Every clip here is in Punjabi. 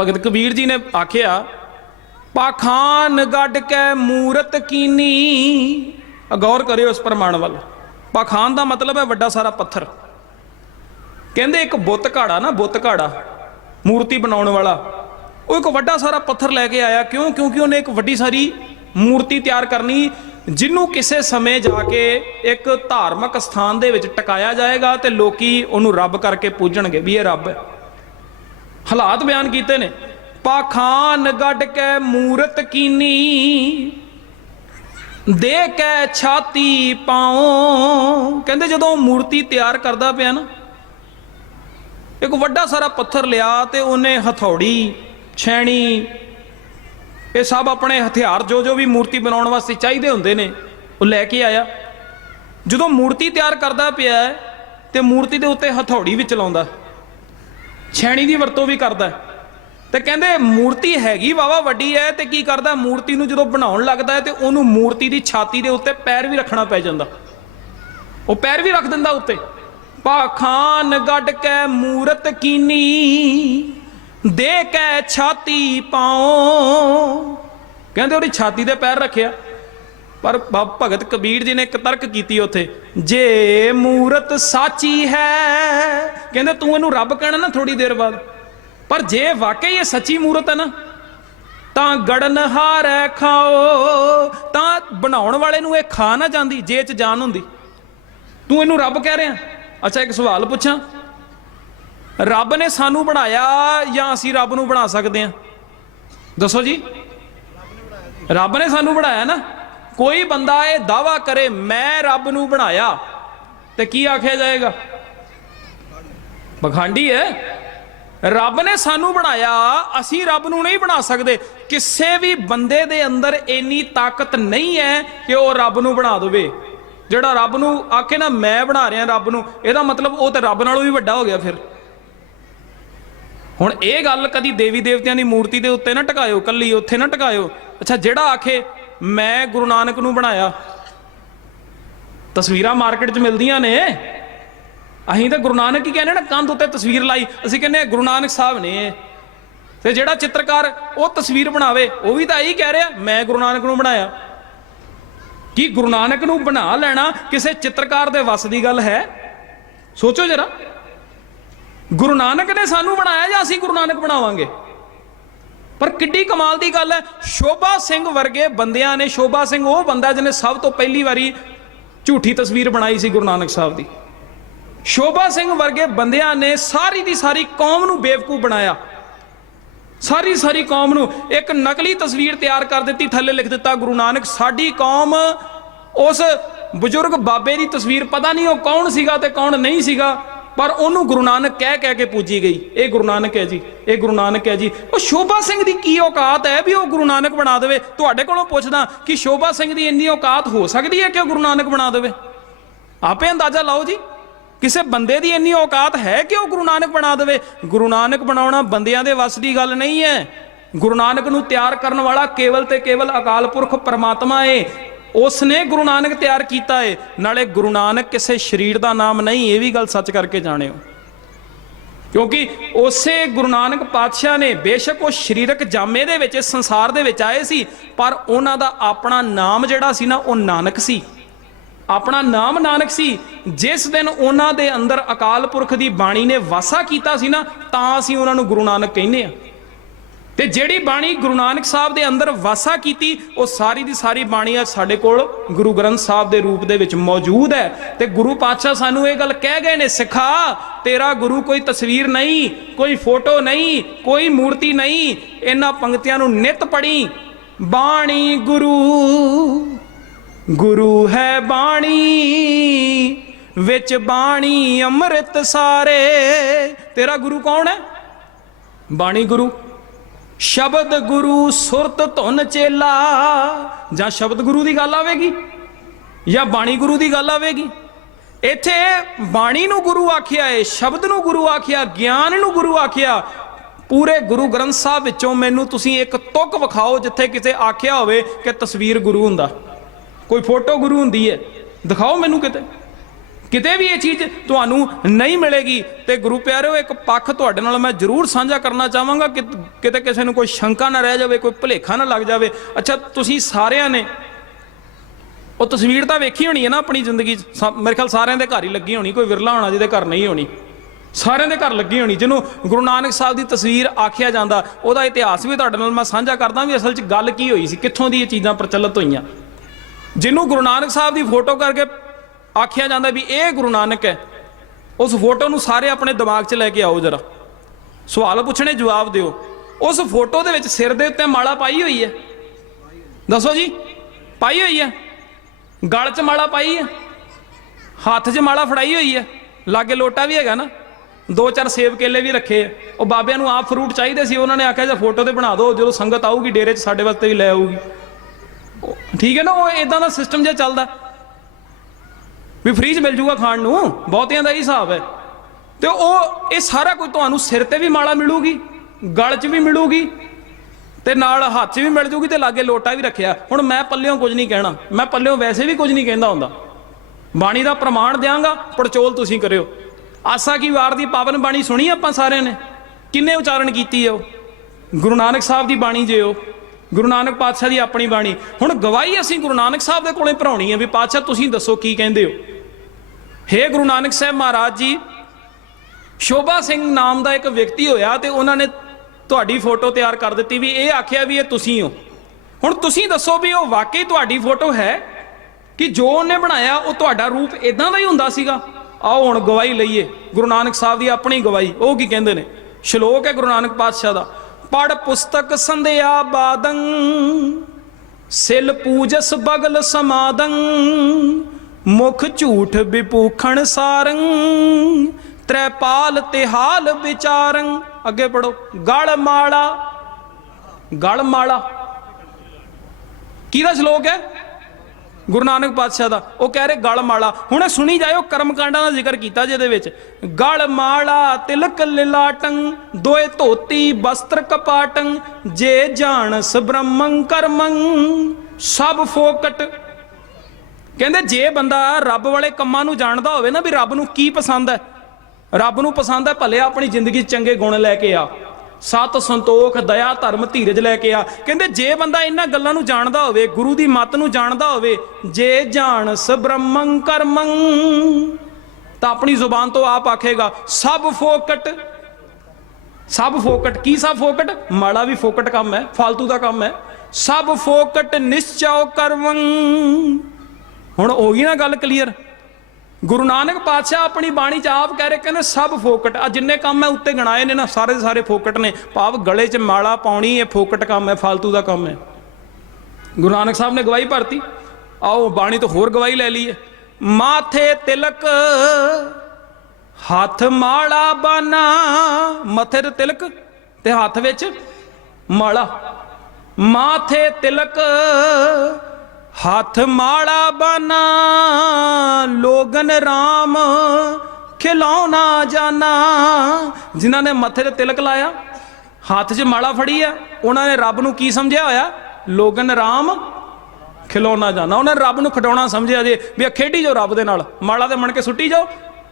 ਭਗਤ ਕਬੀਰ ਜੀ ਨੇ ਆਖਿਆ, ਪਾਖਾਨ ਗੱਡ ਕੇ ਮੂਰਤ ਕੀਨੀ? ਗੌਰ ਕਰਿਓ ਇਸ ਪ੍ਰਮਾਣ ਵੱਲ। ਪਾਖਾਨ ਦਾ ਮਤਲਬ ਹੈ ਵੱਡਾ ਸਾਰਾ ਪੱਥਰ। ਕਹਿੰਦੇ ਇੱਕ ਬੁੱਤ ਘਾੜਾ ਨਾ, ਬੁੱਤ ਘਾੜਾ, ਮੂਰਤੀ ਬਣਾਉਣ ਵਾਲਾ, ਉਹ ਇੱਕ ਵੱਡਾ ਸਾਰਾ ਪੱਥਰ ਲੈ ਕੇ ਆਇਆ। ਕਿਉਂ? ਕਿਉਂਕਿ ਉਹਨੇ ਇੱਕ ਵੱਡੀ ਸਾਰੀ ਮੂਰਤੀ ਤਿਆਰ ਕਰਨੀ, ਜਿਹਨੂੰ ਕਿਸੇ ਸਮੇਂ ਜਾ ਕੇ ਇੱਕ ਧਾਰਮਿਕ ਸਥਾਨ ਦੇ ਵਿੱਚ ਟਿਕਾਇਆ ਜਾਏਗਾ ਤੇ ਲੋਕੀ ਉਹਨੂੰ ਰੱਬ ਕਰਕੇ ਪੂਜਣਗੇ ਵੀ ਇਹ ਰੱਬ ਹੈ। ਹਾਲਾਤ ਬਿਆਨ ਕੀਤੇ ਨੇ। ਪਾਖਾਨ ਗੱਡ ਕੇ ਮੂਰਤ ਕੀਨੀ ਦੇ ਕੇ ਛਾਤੀ ਪਾਉ। ਕਹਿੰਦੇ ਜਦੋਂ ਮੂਰਤੀ ਤਿਆਰ ਕਰਦਾ ਪਿਆ ਨਾ ਇੱਕ ਵੱਡਾ ਸਾਰਾ ਪੱਥਰ ਲਿਆ ਤੇ ਉਹਨੇ ਹਥੌੜੀ ਛੈਣੀ ਇਹ ਸਭ ਆਪਣੇ ਹਥਿਆਰ ਜੋ ਜੋ ਵੀ ਮੂਰਤੀ ਬਣਾਉਣ ਵਾਸਤੇ ਚਾਹੀਦੇ ਹੁੰਦੇ ਨੇ ਉਹ ਲੈ ਕੇ ਆਇਆ। ਜਦੋਂ ਮੂਰਤੀ ਤਿਆਰ ਕਰਦਾ ਪਿਆ ਹੈ, ਤੇ ਮੂਰਤੀ ਦੇ ਉੱਤੇ ਹਥੌੜੀ ਵੀ ਚਲਾਉਂਦਾ। ਛੈਣੀ ਦੀ ਵਰਤੋਂ ਵੀ ਕਰਦਾ ਹੈ। ਤੇ ਕਹਿੰਦੇ ਮੂਰਤੀ ਹੈਗੀ ਵਾਵਾ ਵੱਡੀ ਹੈ ਤੇ ਕੀ ਕਰਦਾ, ਮੂਰਤੀ ਨੂੰ ਜਦੋਂ ਬਣਾਉਣ ਲੱਗਦਾ ਹੈ ਤੇ ਉਹਨੂੰ ਮੂਰਤੀ ਦੀ ਛਾਤੀ ਦੇ ਉੱਤੇ ਪੈਰ ਵੀ ਰੱਖਣਾ ਪੈ ਜਾਂਦਾ। ਉਹ ਪੈਰ ਵੀ ਰੱਖ ਦਿੰਦਾ ਉੱਤੇ। ਪਾਖਾਨ ਗੱਡ ਕੇ ਮੂਰਤ ਕੀਨੀ, ਦੇ ਕੇ ਛਾਤੀ ਪਾਉ। ਕਹਿੰਦੇ ਉਹਦੀ ਛਾਤੀ ਦੇ ਪੈਰ ਰੱਖਿਆ। ਪਰ ਭ- ਭਗਤ ਕਬੀਰ ਜੀ ਨੇ ਇੱਕ ਤਰਕ ਕੀਤੀ ਉੱਥੇ, ਜੇ ਮੂਰਤ ਸਾਚੀ ਹੈ, ਕਹਿੰਦੇ ਤੂੰ ਇਹਨੂੰ ਰੱਬ ਕਹਿਣਾ ਨਾ ਥੋੜੀ ਦੇਰ ਬਾਅਦ। ਪਰ ਜੇ ਵਾਕਈ ਇਹ ਸੱਚੀ ਮੂਰਤ ਹੈ ਨਾ, ਤਾਂ ਗੜਨ ਹਾਰੈ ਖਾਓ, ਤਾਂ ਬਣਾਉਣ ਵਾਲੇ ਨੂੰ ਇਹ ਖਾ ਨਾ ਜਾਂਦੀ ਜੇ ਚ ਜਾਨ ਹੁੰਦੀ। ਤੂੰ ਇਹਨੂੰ ਰੱਬ ਕਹਿ ਰਿਹਾ? ਅੱਛਾ, ਇੱਕ ਸਵਾਲ ਪੁੱਛਾਂ। ਰੱਬ ਨੇ ਸਾਨੂੰ ਬਣਾਇਆ ਜਾਂ ਅਸੀਂ ਰੱਬ ਨੂੰ ਬਣਾ ਸਕਦੇ ਹਾਂ? ਦੱਸੋ ਜੀ। ਰੱਬ ਨੇ ਸਾਨੂੰ ਬਣਾਇਆ ਨਾ। ਕੋਈ ਬੰਦਾ ਇਹ ਦਾਵਾ ਕਰੇ, ਮੈਂ ਰੱਬ ਨੂੰ ਬਣਾਇਆ, ਤੇ ਕੀ ਆਖਿਆ ਜਾਏਗਾ? ਬਖਾਂਡੀ ਹੈ। ਰੱਬ ਨੇ ਸਾਨੂੰ ਬਣਾਇਆ, ਅਸੀਂ ਰੱਬ ਨੂੰ ਨਹੀਂ ਬਣਾ ਸਕਦੇ। ਕਿਸੇ ਵੀ ਬੰਦੇ ਦੇ ਅੰਦਰ ਇੰਨੀ ਤਾਕਤ ਨਹੀਂ ਹੈ ਕਿ ਉਹ ਰੱਬ ਨੂੰ ਬਣਾ ਦੇਵੇ। ਜਿਹੜਾ ਰੱਬ ਨੂੰ ਆਖੇ ਨਾ, ਮੈਂ ਬਣਾ ਰਿਹਾ ਰੱਬ ਨੂੰ, ਇਹਦਾ ਮਤਲਬ ਉਹ ਤੇ ਰੱਬ ਨਾਲੋਂ ਵੀ ਵੱਡਾ ਹੋ ਗਿਆ ਫਿਰ। ਹੁਣ ਇਹ ਗੱਲ ਕਦੀ ਦੇਵੀ ਦੇਵਤਿਆਂ ਦੀ ਮੂਰਤੀ ਦੇ ਉੱਤੇ ਨਾ ਟਿਕਾਇਓ, ਕੱਲੀ ਉੱਥੇ ਨਾ ਟਿਕਾਇਓ। ਅੱਛਾ, ਜਿਹੜਾ ਆਖੇ ਮੈਂ ਗੁਰੂ ਨਾਨਕ ਨੂੰ ਬਣਾਇਆ। ਤਸਵੀਰਾਂ ਮਾਰਕੀਟ 'ਚ ਮਿਲਦੀਆਂ ਨੇ। ਅਸੀਂ ਤਾਂ ਗੁਰੂ ਨਾਨਕ ਹੀ ਕਹਿੰਦੇ ਨਾ ਕੰਧ ਉੱਤੇ ਤਸਵੀਰ ਲਾਈ। ਅਸੀਂ ਕਹਿੰਦੇ ਗੁਰੂ ਨਾਨਕ ਸਾਹਿਬ ਨੇ। ਤੇ ਜਿਹੜਾ ਚਿੱਤਰਕਾਰ ਉਹ ਤਸਵੀਰ ਬਣਾਵੇ, ਉਹ ਵੀ ਤਾਂ ਇਹੀ ਕਹਿ ਰਿਹਾ, ਮੈਂ ਗੁਰੂ ਨਾਨਕ ਨੂੰ ਬਣਾਇਆ। ਕੀ ਗੁਰੂ ਨਾਨਕ ਨੂੰ ਬਣਾ ਲੈਣਾ ਕਿਸੇ ਚਿੱਤਰਕਾਰ ਦੇ ਵੱਸ ਦੀ ਗੱਲ ਹੈ? ਸੋਚੋ ਜਰਾ। ਗੁਰੂ ਨਾਨਕ ਨੇ ਸਾਨੂੰ ਬਣਾਇਆ ਜਾਂ ਅਸੀਂ ਗੁਰੂ ਨਾਨਕ ਬਣਾਵਾਂਗੇ? ਪਰ ਕਿੱਡੀ ਕਮਾਲ ਦੀ ਗੱਲ ਹੈ, ਸ਼ੋਭਾ ਸਿੰਘ ਵਰਗੇ ਬੰਦਿਆਂ ਨੇ, ਸ਼ੋਭਾ ਸਿੰਘ ਉਹ ਬੰਦਾ ਜਿਹਨੇ ਸਭ ਤੋਂ ਪਹਿਲੀ ਵਾਰੀ ਝੂਠੀ ਤਸਵੀਰ ਬਣਾਈ ਸੀ ਗੁਰੂ ਨਾਨਕ ਸਾਹਿਬ ਦੀ। ਸ਼ੋਭਾ ਸਿੰਘ ਵਰਗੇ ਬੰਦਿਆਂ ਨੇ ਸਾਰੀ ਦੀ ਸਾਰੀ ਕੌਮ ਨੂੰ ਬੇਵਕੂਫ ਬਣਾਇਆ। ਸਾਰੀ ਸਾਰੀ ਕੌਮ ਨੂੰ ਇੱਕ ਨਕਲੀ ਤਸਵੀਰ ਤਿਆਰ ਕਰ ਦਿੱਤੀ, ਥੱਲੇ ਲਿਖ ਦਿੱਤਾ ਗੁਰੂ ਨਾਨਕ, ਸਾਡੀ ਕੌਮ ਉਸ ਬਜ਼ੁਰਗ ਬਾਬੇ ਦੀ ਤਸਵੀਰ, ਪਤਾ ਨਹੀਂ ਉਹ ਕੌਣ ਸੀਗਾ ਤੇ ਕੌਣ ਨਹੀਂ ਸੀਗਾ। ਪਰ ਉਹਨੂੰ ਗੁਰੂ ਨਾਨਕ ਕਹਿ ਕਹਿ ਕੇ ਪੂਜੀ ਗਈ। ਇਹ ਗੁਰੂ ਨਾਨਕ ਹੈ ਜੀ, ਇਹ ਗੁਰੂ ਨਾਨਕ ਹੈ ਜੀ। ਉਹ ਸ਼ੋਭਾ ਸਿੰਘ ਦੀ ਕੀ ਔਕਾਤ ਹੈ ਵੀ ਉਹ ਗੁਰੂ ਨਾਨਕ ਬਣਾ ਦੇਵੇ? ਤੁਹਾਡੇ ਕੋਲੋਂ ਪੁੱਛਦਾ ਕਿ ਸ਼ੋਭਾ ਸਿੰਘ ਦੀ ਇੰਨੀ ਔਕਾਤ ਹੋ ਸਕਦੀ ਹੈ ਕਿ ਉਹ ਗੁਰੂ ਨਾਨਕ ਬਣਾ ਦੇਵੇ? ਆਪੇ ਅੰਦਾਜ਼ਾ ਲਾਓ ਜੀ, ਕਿਸੇ ਬੰਦੇ ਦੀ ਇੰਨੀ ਔਕਾਤ ਹੈ ਕਿ ਉਹ ਗੁਰੂ ਨਾਨਕ ਬਣਾ ਦੇਵੇ? ਗੁਰੂ ਨਾਨਕ ਬਣਾਉਣਾ ਬੰਦਿਆਂ ਦੇ ਵੱਸ ਦੀ ਗੱਲ ਨਹੀਂ ਹੈ। ਗੁਰੂ ਨਾਨਕ ਨੂੰ ਤਿਆਰ ਕਰਨ ਵਾਲਾ ਕੇਵਲ ਤੇ ਕੇਵਲ ਅਕਾਲ ਪੁਰਖ ਪਰਮਾਤਮਾ ਏ। ਉਸ ਨੇ ਗੁਰੂ ਨਾਨਕ ਤਿਆਰ ਕੀਤਾ ਏ। ਨਾਲੇ ਗੁਰੂ ਨਾਨਕ ਕਿਸੇ ਸਰੀਰ ਦਾ ਨਾਮ ਨਹੀਂ, ਇਹ ਵੀ ਗੱਲ ਸੱਚ ਕਰਕੇ ਜਾਣਿਓ। ਕਿਉਂਕਿ ਉਸੇ ਗੁਰੂ ਨਾਨਕ ਪਾਤਸ਼ਾਹ ਨੇ ਬੇਸ਼ੱਕ ਉਹ ਸਰੀਰਕ ਜਾਮੇ ਦੇ ਵਿੱਚ, ਇਸ ਸੰਸਾਰ ਦੇ ਵਿੱਚ ਆਏ ਸੀ, ਪਰ ਉਹਨਾਂ ਦਾ ਆਪਣਾ ਨਾਮ ਜਿਹੜਾ ਸੀ ਨਾ, ਉਹ ਨਾਨਕ ਸੀ। ਆਪਣਾ ਨਾਮ ਨਾਨਕ ਸੀ। ਜਿਸ ਦਿਨ ਉਹਨਾਂ ਦੇ ਅੰਦਰ ਅਕਾਲ ਪੁਰਖ ਦੀ ਬਾਣੀ ਨੇ ਵਾਸਾ ਕੀਤਾ ਸੀ ਨਾ, ਤਾਂ ਅਸੀਂ ਉਹਨਾਂ ਨੂੰ ਗੁਰੂ ਨਾਨਕ ਕਹਿੰਦੇ ਆ ਤੇ ਜਿਹੜੀ ਬਾਣੀ ਗੁਰੂ ਨਾਨਕ ਸਾਹਿਬ ਦੇ ਅੰਦਰ ਵਾਸਾ ਕੀਤੀ, ਉਹ ਸਾਰੀ ਦੀ ਸਾਰੀ ਬਾਣੀ ਆ ਸਾਡੇ ਕੋਲ ਗੁਰੂ ਗ੍ਰੰਥ ਸਾਹਿਬ ਦੇ ਰੂਪ ਦੇ ਵਿੱਚ ਮੌਜੂਦ ਹੈ। ਤੇ ਗੁਰੂ ਪਾਤਸ਼ਾਹ ਸਾਨੂੰ ਇਹ ਗੱਲ ਕਹਿ ਗਏ ਨੇ, ਸਿਖਾ, ਤੇਰਾ ਗੁਰੂ ਕੋਈ ਤਸਵੀਰ ਨਹੀਂ, ਕੋਈ ਫੋਟੋ ਨਹੀਂ, ਕੋਈ ਮੂਰਤੀ ਨਹੀਂ, ਇਹਨਾਂ ਪੰਕਤੀਆਂ ਨੂੰ ਨਿਤ ਪੜੀ ਬਾਣੀ ਗੁਰੂ ਗੁਰੂ ਹੈ ਬਾਣੀ, ਵਿੱਚ ਬਾਣੀ ਅੰਮ੍ਰਿਤ ਸਾਰੇ। ਤੇਰਾ ਗੁਰੂ ਕੌਣ ਹੈ? ਬਾਣੀ ਗੁਰੂ। ਸ਼ਬਦ ਗੁਰੂ ਸੁਰਤ ਧੁਨ ਚੇਲਾ। ਜਾਂ ਸ਼ਬਦ ਗੁਰੂ ਦੀ ਗੱਲ ਆਵੇਗੀ? ਜਾਂ ਬਾਣੀ ਗੁਰੂ ਦੀ ਗੱਲ ਆਵੇਗੀ? ਇੱਥੇ ਬਾਣੀ ਨੂੰ ਗੁਰੂ ਆਖਿਆ ਏ, ਸ਼ਬਦ ਨੂੰ ਗੁਰੂ ਆਖਿਆ, ਗਿਆਨ ਨੂੰ ਗੁਰੂ ਆਖਿਆ। ਪੂਰੇ ਗੁਰੂ ਗ੍ਰੰਥ ਸਾਹਿਬ ਵਿੱਚੋਂ ਮੈਨੂੰ ਤੁਸੀਂ ਇੱਕ ਤੁਕ ਵਿਖਾਓ ਜਿੱਥੇ ਕਿਤੇ ਆਖਿਆ ਹੋਵੇ ਕਿ ਤਸਵੀਰ ਗੁਰੂ ਹੁੰਦਾ। ਕੋਈ ਫੋਟੋ ਗੁਰੂ ਹੁੰਦੀ ਹੈ ਦਿਖਾਓ ਮੈਨੂੰ ਕਿਤੇ। ਕਿਤੇ ਵੀ ਇਹ ਚੀਜ਼ ਤੁਹਾਨੂੰ ਨਹੀਂ ਮਿਲੇਗੀ। ਤੇ ਗੁਰੂ ਪਿਆਰਿਓ, ਇੱਕ ਪੱਖ ਤੁਹਾਡੇ ਨਾਲ ਮੈਂ ਜ਼ਰੂਰ ਸਾਂਝਾ ਕਰਨਾ ਚਾਹਾਂਗਾ ਕਿ ਕਿਤੇ ਕਿਸੇ ਨੂੰ ਕੋਈ ਸ਼ੰਕਾ ਨਾ ਰਹਿ ਜਾਵੇ, ਕੋਈ ਭੁਲੇਖਾ ਨਾ ਲੱਗ ਜਾਵੇ। ਅੱਛਾ, ਤੁਸੀਂ ਸਾਰਿਆਂ ਨੇ ਉਹ ਤਸਵੀਰ ਤਾਂ ਵੇਖੀ ਹੋਣੀ ਹੈ ਨਾ ਆਪਣੀ ਜ਼ਿੰਦਗੀ 'ਚ? ਸਾ- ਮੇਰੇ ਖਿਆਲ ਸਾਰਿਆਂ ਦੇ ਘਰ ਹੀ ਲੱਗੀ ਹੋਣੀ, ਕੋਈ ਵਿਰਲਾ ਹੋਣਾ ਜਿਹਦੇ ਘਰ ਨਹੀਂ ਹੋਣੀ। ਸਾਰਿਆਂ ਦੇ ਘਰ ਲੱਗੀ ਹੋਣੀ, ਜਿਹਨੂੰ ਗੁਰੂ ਨਾਨਕ ਸਾਹਿਬ ਦੀ ਤਸਵੀਰ ਆਖਿਆ ਜਾਂਦਾ। ਉਹਦਾ ਇਤਿਹਾਸ ਵੀ ਤੁਹਾਡੇ ਨਾਲ ਮੈਂ ਸਾਂਝਾ ਕਰਦਾ ਵੀ ਅਸਲ 'ਚ ਗੱਲ ਕੀ ਹੋਈ ਸੀ, ਕਿੱਥੋਂ ਦੀ ਇਹ ਚੀਜ਼ਾਂ ਪ੍ਰਚਲਿਤ ਹੋਈਆਂ। ਜਿਹਨੂੰ ਗੁਰੂ ਨਾਨਕ ਸਾਹਿਬ ਦੀ ਫੋਟੋ ਕਰਕੇ ਆਖਿਆ ਜਾਂਦਾ ਵੀ ਇਹ ਗੁਰੂ ਨਾਨਕ ਹੈ। ਉਸ ਫੋਟੋ ਨੂੰ ਸਾਰੇ ਆਪਣੇ ਦਿਮਾਗ 'ਚ ਲੈ ਕੇ ਆਓ ਜਰਾ। ਸਵਾਲ ਪੁੱਛਣੇ, ਜਵਾਬ ਦਿਓ। ਉਸ ਫੋਟੋ ਦੇ ਵਿੱਚ ਸਿਰ ਦੇ ਉੱਤੇ ਮਾਲਾ ਪਾਈ ਹੋਈ ਹੈ। ਦੱਸੋ ਜੀ, ਪਾਈ ਹੋਈ ਹੈ। ਗਲ 'ਚ ਮਾਲਾ ਪਾਈ ਹੈ। ਹੱਥ 'ਚ ਮਾਲਾ ਫੜਾਈ ਹੋਈ ਹੈ। ਲਾਗੇ ਲੋਟਾ ਵੀ ਹੈਗਾ ਨਾ। ਦੋ ਚਾਰ ਸੇਬ ਕੇਲੇ ਵੀ ਰੱਖੇ ਆ ਉਹ ਬਾਬਿਆਂ ਨੂੰ ਆਪ ਫਰੂਟ ਚਾਹੀਦੇ ਸੀ। ਉਹਨਾਂ ਨੇ ਆਖਿਆ ਜੇ, ਫੋਟੋ ਤੇ ਬਣਾ ਦਿਓ। ਜਦੋਂ ਸੰਗਤ ਆਊਗੀ, ਡੇਰੇ 'ਚ ਸਾਡੇ ਵਾਸਤੇ ਵੀ ਲੈ ਆਊਗੀ। ਉਹ- ਠੀਕ ਹੈ ਨਾ, ਉਹ ਇਦਾਂ ਦਾ ਸਿਸਟਮ ਜਿਹਾ ਚੱਲਦਾ। ਵੀ ਫ੍ਰੀ 'ਚ ਮਿਲ ਜੂਗਾ ਖਾਣ ਨੂੰ। ਬਹੁਤਿਆਂ ਦਾ ਹੀ ਹਿਸਾਬ ਹੈ। ਤੇ ਉਹ, ਇਹ ਸਾਰਾ ਕੁਝ ਤੁਹਾਨੂੰ ਸਿਰ ਤੇ ਵੀ ਮਾਲਾ ਮਿਲੂਗੀ, ਗਲ 'ਚ ਵੀ ਮਿਲੂਗੀ, ਤੇ ਨਾਲ ਹੱਥ 'ਚ ਵੀ ਮਿਲ ਜੂਗੀ ਤੇ ਲਾਗੇ ਲੋਟਾ ਵੀ ਰੱਖਿਆ। ਹੁਣ ਮੈਂ ਪੱਲਿਓਂ ਕੁਝ ਨਹੀਂ ਕਹਿਣਾ। ਮੈਂ ਪੱਲਿਓਂ ਵੈਸੇ ਵੀ ਕੁਝ ਨਹੀਂ ਕਹਿੰਦਾ ਹੁੰਦਾ। ਬਾਣੀ ਦਾ ਪ੍ਰਮਾਣ ਦਿਆਂਗਾ, ਪੜਚੋਲ ਤੁਸੀਂ ਕਰਿਓ। ਆਸਾ ਕੀ ਵਾਰ ਦੀ ਪਾਵਨ ਬਾਣੀ ਸੁਣੀ ਆਪਾਂ ਸਾਰਿਆਂ ਨੇ? ਕਿੰਨੇ ਉਚਾਰਨ ਕੀਤੀ ਹੈ ਉਹ? ਗੁਰੂ ਨਾਨਕ ਸਾਹਿਬ ਦੀ ਬਾਣੀ ਜੇ ਉਹ। ਗੁਰੂ ਨਾਨਕ ਪਾਤਸ਼ਾਹ ਦੀ ਆਪਣੀ ਬਾਣੀ। ਹੁਣ ਗਵਾਹੀ ਅਸੀਂ ਗੁਰੂ ਨਾਨਕ ਸਾਹਿਬ ਦੇ ਕੋਲੇ ਭਰਾਉਣੀ ਹੈ ਵੀ ਪਾਤਸ਼ਾਹ ਤੁਸੀਂ ਦੱਸੋ ਕੀ ਕਹਿੰਦੇ ਹੋ? ਹੇ ਗੁਰੂ ਨਾਨਕ ਸਾਹਿਬ ਮਹਾਰਾਜ ਜੀ, ਸ਼ੋਭਾ ਸਿੰਘ ਨਾਮ ਦਾ ਇੱਕ ਵਿਅਕਤੀ ਹੋਇਆ ਤੇ ਉਹਨਾਂ ਨੇ ਤੁਹਾਡੀ ਫੋਟੋ ਤਿਆਰ ਕਰ ਦਿੱਤੀ ਵੀ ਇਹ ਆਖਿਆ ਵੀ ਇਹ ਤੁਸੀਂ ਹੋ। ਹੁਣ ਤੁਸੀਂ ਦੱਸੋ ਵੀ ਉਹ ਵਾਕਈ ਤੁਹਾਡੀ ਫੋਟੋ ਹੈ ਕਿ ਜੋ ਉਹਨੇ ਬਣਾਇਆ, ਉਹ ਤੁਹਾਡਾ ਰੂਪ ਇਦਾਂ ਦਾ ਹੀ ਹੁੰਦਾ ਸੀਗਾ? ਆਓ ਹੁਣ ਗਵਾਹੀ ਲਈਏ, ਗੁਰੂ ਨਾਨਕ ਸਾਹਿਬ ਦੀ ਆਪਣੀ ਗਵਾਹੀ, ਉਹ ਕੀ ਕਹਿੰਦੇ ਨੇ? ਸ਼ਲੋਕ ਹੈ ਗੁਰੂ ਨਾਨਕ ਪਾਤਸ਼ਾਹ ਦਾ ਪੜ ਪੁਸਤਕ ਸੰਧਿਆ ਬਾਦੰ, ਸਿਲ ਪੂਜਸ ਬਗਲ ਸਮਾਦੰ ਮੁਖ ਝੂਠ ਵਿਪੂਖਣ ਸਾਰੰ ਤ੍ਰੈਪਾਲ ਤੇ ਹਾਲ ਵਿਚਾਰੰ ਅੱਗੇ ਪੜੋ ਗਲ ਮਾਲਾ ਗਲ ਮਾਲਾ। ਕਿਹਦਾ ਸ਼ਲੋਕ ਹੈ? ਗੁਰੂ ਨਾਨਕ ਪਾਤਸ਼ਾਹ ਦਾ। ਉਹ ਕਹਿ ਰਹੇ ਗਲ ਮਾਲਾ। ਹੁਣ ਇਹ ਸੁਣੀ ਜਾਇਓ ਕਰਮ ਕਾਂਡਾਂ ਦਾ ਜ਼ਿਕਰ ਕੀਤਾ ਜਿਹਦੇ ਵਿੱਚ। ਗਲ ਮਾਲਾ, ਤਿਲਕ ਲਿਲਾਟੰ, ਦੋਏ ਧੋਤੀ ਬਸਤਰ ਕਪਾਟੰ, ਜੇ ਜਾਣਸ ਬ੍ਰਹਮੰ ਕਰਮੰ, ਸਭ ਫੋਕਟ। ਕਹਿੰਦੇ ਜੇ ਬੰਦਾ ਰੱਬ ਵਾਲੇ ਕੰਮਾਂ ਨੂੰ ਜਾਣਦਾ ਹੋਵੇ ਨਾ ਵੀ ਰੱਬ ਨੂੰ ਕੀ ਪਸੰਦ ਹੈ, ਰੱਬ ਨੂੰ ਪਸੰਦ ਹੈ ਭਲੇ ਆਪਣੀ ਜ਼ਿੰਦਗੀ 'ਚ ਚੰਗੇ ਗੁਣ ਲੈ ਕੇ ਆ, ਸਤ ਸੰਤੋਖ, ਦਇਆ, ਧਰਮ, ਧੀਰਜ ਲੈ ਕੇ ਆ। ਕਹਿੰਦੇ ਜੇ ਬੰਦਾ ਇਹਨਾਂ ਗੱਲਾਂ ਨੂੰ ਜਾਣਦਾ ਹੋਵੇ, ਗੁਰੂ ਦੀ ਮੱਤ ਨੂੰ ਜਾਣਦਾ ਹੋਵੇ, ਜੇ ਜਾਣਸ ਬ੍ਰਹਮੰ ਕਰਮੰ, ਤਾਂ ਆਪਣੀ ਜ਼ੁਬਾਨ ਤੋਂ ਆਪ ਆਖੇਗਾ, ਸਭ ਫੋਕਟ ਸਭ ਫੋਕਟ, ਕੀ ਸਭ ਫੋਕਟ? ਮਾੜਾ ਵੀ ਫੋਕਟ ਕੰਮ ਹੈ ਫालतू ਦਾ ਕੰਮ ਹੈ। ਸਭ ਫੋਕਟ ਨਿਸ਼ਚਉ ਕਰਵੰ ਹੁਣ ਹੋ ਗਈ ਨਾ ਗੱਲ ਕਲੀਅਰ। ਗੁਰੂ ਨਾਨਕ ਪਾਤਸ਼ਾਹ ਆਪਣੀ ਬਾਣੀ ਚ ਆਪ ਕਹਿ ਰਹੇ ਕਹਿੰਦੇ ਸਭ ਫੋਕਟ ਆ ਜਿੰਨੇ ਕੰਮ ਮੈਂ ਉੱਤੇ ਗਣਾਏ ਨੇ ਨਾ, ਸਾਰੇ ਸਾਰੇ ਫੋਕਟ ਨੇ। ਭਾਵ ਗਲੇ 'ਚ ਮਾਲਾ ਪਾਉਣੀ ਇਹ ਫੋਕਟ ਕੰਮ ਹੈ ਫालतू ਦਾ ਕੰਮ ਹੈ। ਗੁਰੂ ਨਾਨਕ ਸਾਹਿਬ ਨੇ ਗਵਾਹੀ ਭਰਤੀ। ਆਓ ਬਾਣੀ ਤੋਂ ਹੋਰ ਗਵਾਹੀ ਲੈ ਲਈਏ। ਮਾਥੇ ਤਿਲਕ, ਹੱਥ ਮਾਲਾ ਬਾਨਾ। ਮੱਥੇ ਤੇ ਤਿਲਕ ਤੇ ਹੱਥ ਵਿੱਚ ਮਾਲਾ। ਮਾਥੇ ਤਿਲਕ ਹੱਥ ਮਾਲਾ ਬਾਨਾ, ਲੋਗਨ RAM ਖਿਲਾਉਣਾ ਜਾਣਾ ਜਿਨ੍ਹਾਂ ਨੇ ਮੱਥੇ ਤੇ ਤਿਲਕ ਲਾਇਆ, ਹੱਥ 'ਚ ਮਾਲਾ ਫੜੀ ਆ, ਉਹਨਾਂ ਨੇ ਰੱਬ ਨੂੰ ਕੀ ਸਮਝਿਆ ਹੋਇਆ? ਲੋਗਨ RAM ਖਿਲਾਉਣਾ ਜਾਣਾ ਉਹਨਾਂ ਨੇ ਰੱਬ ਨੂੰ ਖਡਾਉਣਾ ਸਮਝਿਆ ਜੇ, ਵੀ ਆ ਖੇਡੀ ਜਾਓ ਰੱਬ ਦੇ ਨਾਲ। ਮਾਲਾ ਦੇ ਮਣਕੇ ਸੁੱਟੀ ਜਾਓ।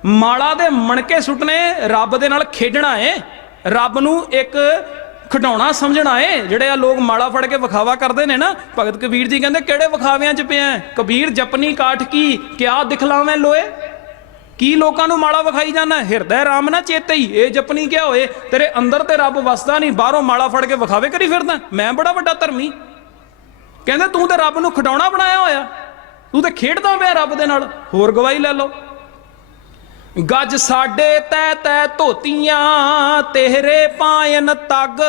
ਮਾਲਾ ਦੇ ਮਣਕੇ ਸੁੱਟਨੇ ਰੱਬ ਦੇ ਨਾਲ ਖੇਡਣਾ ਏ। ਰੱਬ ਨੂੰ ਇੱਕ ਖਡਾਉਣਾ ਸਮਝਣਾ ਏ ਜਿਹੜੇ ਆ ਲੋਕ ਮਾਲਾ ਫੜ ਕੇ ਵਿਖਾਵਾ ਕਰਦੇ ਨੇ ਨਾ, ਭਗਤ ਕਬੀਰ ਜੀ ਕਹਿੰਦੇ, ਕਿਹੜੇ ਵਿਖਾਵਿਆਂ 'ਚ ਪਿਆ ਕਬੀਰ, ਜਪਨੀ ਕਾਠ ਕੀ, ਕਿਆ ਦਿਖਲਾਵੇਂ ਲੋਏ ਕੀ ਲੋਕਾਂ ਨੂੰ ਮਾਲਾ ਵਿਖਾਈ ਜਾਂਦਾ? ਹਿਰਦੈ ਰਾਮ ਨਾ ਚੇਤੇ ਹੀ ਇਹ ਜਪਨੀ ਕਿਆ ਹੋਏ? ਤੇਰੇ ਅੰਦਰ ਤੇ ਰੱਬ ਵਸਦਾ ਨਹੀਂ, ਬਾਹਰੋਂ ਮਾਲਾ ਫੜ ਕੇ ਵਿਖਾਵੇ ਕਰੀ ਫਿਰਦਾ? ਮੈਂ ਬੜਾ ਵੱਡਾ ਧਰਮੀ। ਕਹਿੰਦੇ, ਤੂੰ ਤੇ ਰੱਬ ਨੂੰ ਖਡਾਉਣਾ ਬਣਾਇਆ ਹੋਇਆ। ਤੂੰ ਤੇ ਖੇਡਦਾ ਪਿਆ ਰੱਬ ਦੇ ਨਾਲ। ਹੋਰ ਗਵਾਹੀ ਲੈ ਲਓ। ਗੱਜ ਸਾਡੇ ਤੈ ਤੈ ਧੋਤੀਆਂ, ਤੇਰੇ ਪਾਇਨ ਤੱਗ।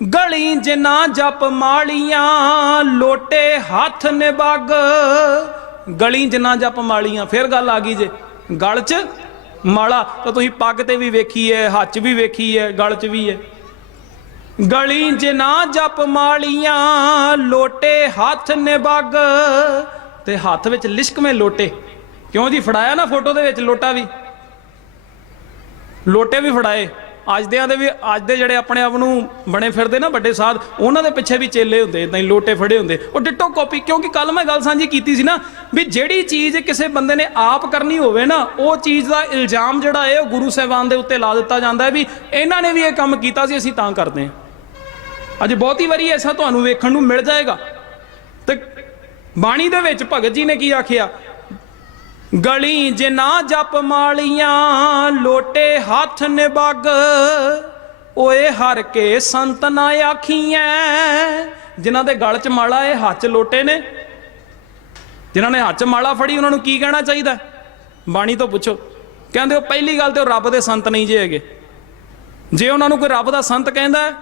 ਗਲੀ ਜਿਨਾ ਜਪ ਮਾਲੀਆਂ, ਲੋਟੇ ਹੱਥ ਨਿਬੱਗ ਗਲੀ ਜਿਨਾ ਜਪ ਮਾਲੀਆਂ, ਫਿਰ ਗੱਲ ਆ ਗਈ ਜੇ। ਗਲ 'ਚ ਮਾਲਾ, ਤਾਂ ਤੁਸੀਂ ਪੱਗ ਤੇ ਵੀ ਵੇਖੀ ਹੈ ਹੱਥ 'ਚ ਵੀ ਵੇਖੀ ਹੈ ਗਲ 'ਚ ਵੀ ਹੈ ਗਲੀ ਜਿਨਾ ਜਪ ਮਾਲੀਆਂ, ਲੋਟੇ ਹੱਥ ਨਿਬੱਗ ਤੇ ਹੱਥ ਵਿੱਚ ਲਿਸ਼ਕਵੇਂ ਲੋਟੇ। ਕਿਉਂ ਜੀ? ਫੜਾਇਆ ਨਾ ਫੋਟੋ ਦੇ ਵਿੱਚ ਲੋਟਾ ਵੀ। ਲੋਟੇ ਵੀ ਫੜਾਏ। ਅੱਜ ਦੇਆਂ ਦੇ ਵੀ, ਅੱਜ ਦੇ ਜਿਹੜੇ ਆਪਣੇ ਆਪ ਨੂੰ ਬਣੇ ਫਿਰਦੇ ਨਾ ਵੱਡੇ ਸਾਧ, ਉਹਨਾਂ ਦੇ ਪਿੱਛੇ ਵੀ ਚੇਲੇ ਹੁੰਦੇ ਇਦਾਂ ਹੀ ਲੋਟੇ ਫੜੇ ਹੁੰਦੇ। ਉਹ ਡਿੱਟੋ ਕਾਪੀ, ਕਿਉਂਕਿ ਕੱਲ ਮੈਂ ਗੱਲ ਸਾਂਝੀ ਕੀਤੀ ਸੀ ਨਾ, ਵੀ ਜਿਹੜੀ ਚੀਜ਼ ਕਿਸੇ ਬੰਦੇ ਨੇ ਆਪ ਕਰਨੀ ਹੋਵੇ ਨਾ, ਉਹ ਚੀਜ਼ ਦਾ ਇਲਜ਼ਾਮ ਜਿਹੜਾ ਹੈ ਉਹ ਗੁਰੂ ਸਾਹਿਬਾਨ ਦੇ ਉੱਤੇ ਲਾ ਦਿੱਤਾ ਜਾਂਦਾ ਹੈ ਵੀ ਇਹਨਾਂ ਨੇ ਵੀ ਇਹ ਕੰਮ ਕੀਤਾ ਸੀ, ਅਸੀਂ ਤਾਂ ਕਰਦੇ ਹਾਂ। ਅੱਜ ਬਹੁਤੀ ਵਾਰੀ ਐਸਾ ਤੁਹਾਨੂੰ ਵੇਖਣ ਨੂੰ ਮਿਲ ਜਾਏਗਾ। ਤੇ ਬਾਣੀ ਦੇ ਵਿੱਚ ਭਗਤ ਜੀ ਨੇ ਕੀ ਆਖਿਆ? ਗਲੀ ਜਿਨਾ ਜਪ ਮਾਲੀਆਂ ਲੋਟੇ ਹੱਥ ਨਿਬਗ ਓਏ ਹਰ ਕੇ ਸੰਤ ਨਾ ਆਖੀਐ। ਜਿਨ੍ਹਾਂ ਦੇ ਗਲ 'ਚ ਮਾਲਾ ਇਹ ਹੱਥ ਲੋਟੇ ਨੇ। ਜਿਨ੍ਹਾਂ ਨੇ ਹੱਥ ਮਾਲਾ ਫੜੀ ਉਹਨਾਂ ਨੂੰ ਕੀ ਕਹਿਣਾ ਚਾਹੀਦਾ? ਬਾਣੀ ਤੋਂ ਪੁੱਛੋ। ਕਹਿੰਦੇ ਉਹ ਪਹਿਲੀ ਗੱਲ ਤੇ ਉਹ ਰੱਬ ਦੇ ਸੰਤ ਨਹੀਂ ਜੇ ਹੈਗੇ। ਜੇ ਉਹਨਾਂ ਨੂੰ ਕੋਈ ਰੱਬ ਦਾ ਸੰਤ ਕਹਿੰਦਾ ਹੈ,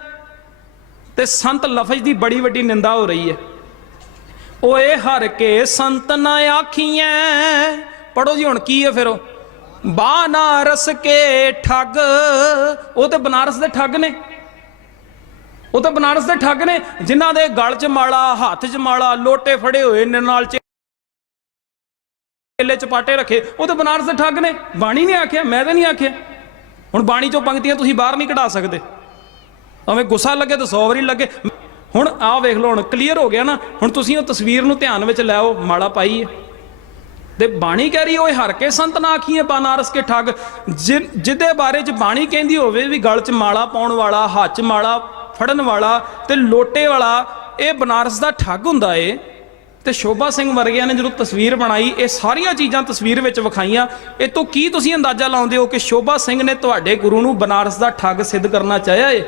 ਤੇ ਸੰਤ ਲਫ਼ਜ਼ ਦੀ ਬੜੀ ਵੱਡੀ ਨਿੰਦਾ ਹੋ ਰਹੀ ਹੈ। ਓਏ ਹਰ ਕੇ ਸੰਤ ਨਾ ਆਖੀਐ। ਪੜੋ ਜੀ ਹੁਣ ਕੀ ਹੈ ਫਿਰ ਉਹ? ਬਾਨਾਰਸ ਕੇ ਠੱਗ। ਉਹ ਤੇ ਬਨਾਰਸ ਦੇ ਠੱਗ ਨੇ। ਉਹ ਤਾਂ ਬਨਾਰਸ ਦੇ ਠੱਗ ਨੇ। ਜਿਨ੍ਹਾਂ ਦੇ ਗਲ 'ਚ ਮਾਲਾ, ਹੱਥ 'ਚ ਮਾਲਾ, ਲੋਟੇ ਫੜੇ ਹੋਏ ਨੇ ਨਾਲ ਚੇਲੇ ਚਪਾਟੇ ਰੱਖੇ। ਉਹ ਤਾਂ ਬਨਾਰਸ ਦੇ ਠੱਗ ਨੇ। ਬਾਣੀ ਨੇ ਆਖਿਆ, ਮੈਂ ਤਾਂ ਨਹੀਂ ਆਖਿਆ। ਹੁਣ ਬਾਣੀ ਚੋਂ ਪੰਕਤੀਆਂ ਤੁਸੀਂ ਬਾਹਰ ਨਹੀਂ ਕਢਾ ਸਕਦੇ। ਭਾਵੇਂ ਗੁੱਸਾ ਲੱਗੇ ਤਾਂ 100 ਵਾਰੀ ਲੱਗੇ। ਹੁਣ ਆਹ ਵੇਖ ਲਓ, ਹੁਣ ਕਲੀਅਰ ਹੋ ਗਿਆ ਨਾ। ਹੁਣ ਤੁਸੀਂ ਉਹ ਤਸਵੀਰ ਨੂੰ ਧਿਆਨ ਵਿੱਚ ਲਿਆਓ ਮਾਲਾ ਪਾਈ ਹੈ। ਤੇ ਬਾਣੀ ਕਹਿ ਰਹੀ ਓਏ ਹਰ ਕੇ ਸੰਤ ਨਾ ਆਖੀਏ ਬਨਾਰਸ ਕੇ ਠੱਗ। ਜਿ- ਜਿਹਦੇ ਬਾਰੇ ਚ ਬਾਣੀ ਕਹਿੰਦੀ ਹੋਵੇ ਵੀ ਗਲ ਚ ਮਾਲਾ ਪਾਉਣ ਵਾਲਾ, ਹੱਥ ਚ ਮਾਲਾ ਫੜਨ ਵਾਲਾ ਤੇ ਲੋਟੇ ਵਾਲਾ, ਇਹ ਬਨਾਰਸ ਦਾ ਠੱਗ ਹੁੰਦਾ ਏ। ਤੇ ਸ਼ੋਭਾ ਸਿੰਘ ਵਰਗਿਆਂ ਨੇ ਜਦੋਂ ਤਸਵੀਰ ਬਣਾਈ, ਇਹ ਸਾਰੀਆਂ ਚੀਜ਼ਾਂ ਤਸਵੀਰ ਵਿੱਚ ਵਿਖਾਈਆਂ। ਇਹ ਤੋਂ ਕੀ ਤੁਸੀਂ ਅੰਦਾਜ਼ਾ ਲਾਉਂਦੇ ਹੋ ਕਿ ਸ਼ੋਭਾ ਸਿੰਘ ਨੇ ਤੁਹਾਡੇ ਗੁਰੂ ਨੂੰ ਬਨਾਰਸ ਦਾ ਠੱਗ ਸਿੱਧ ਕਰਨਾ ਚਾਹਿਆ ਏ?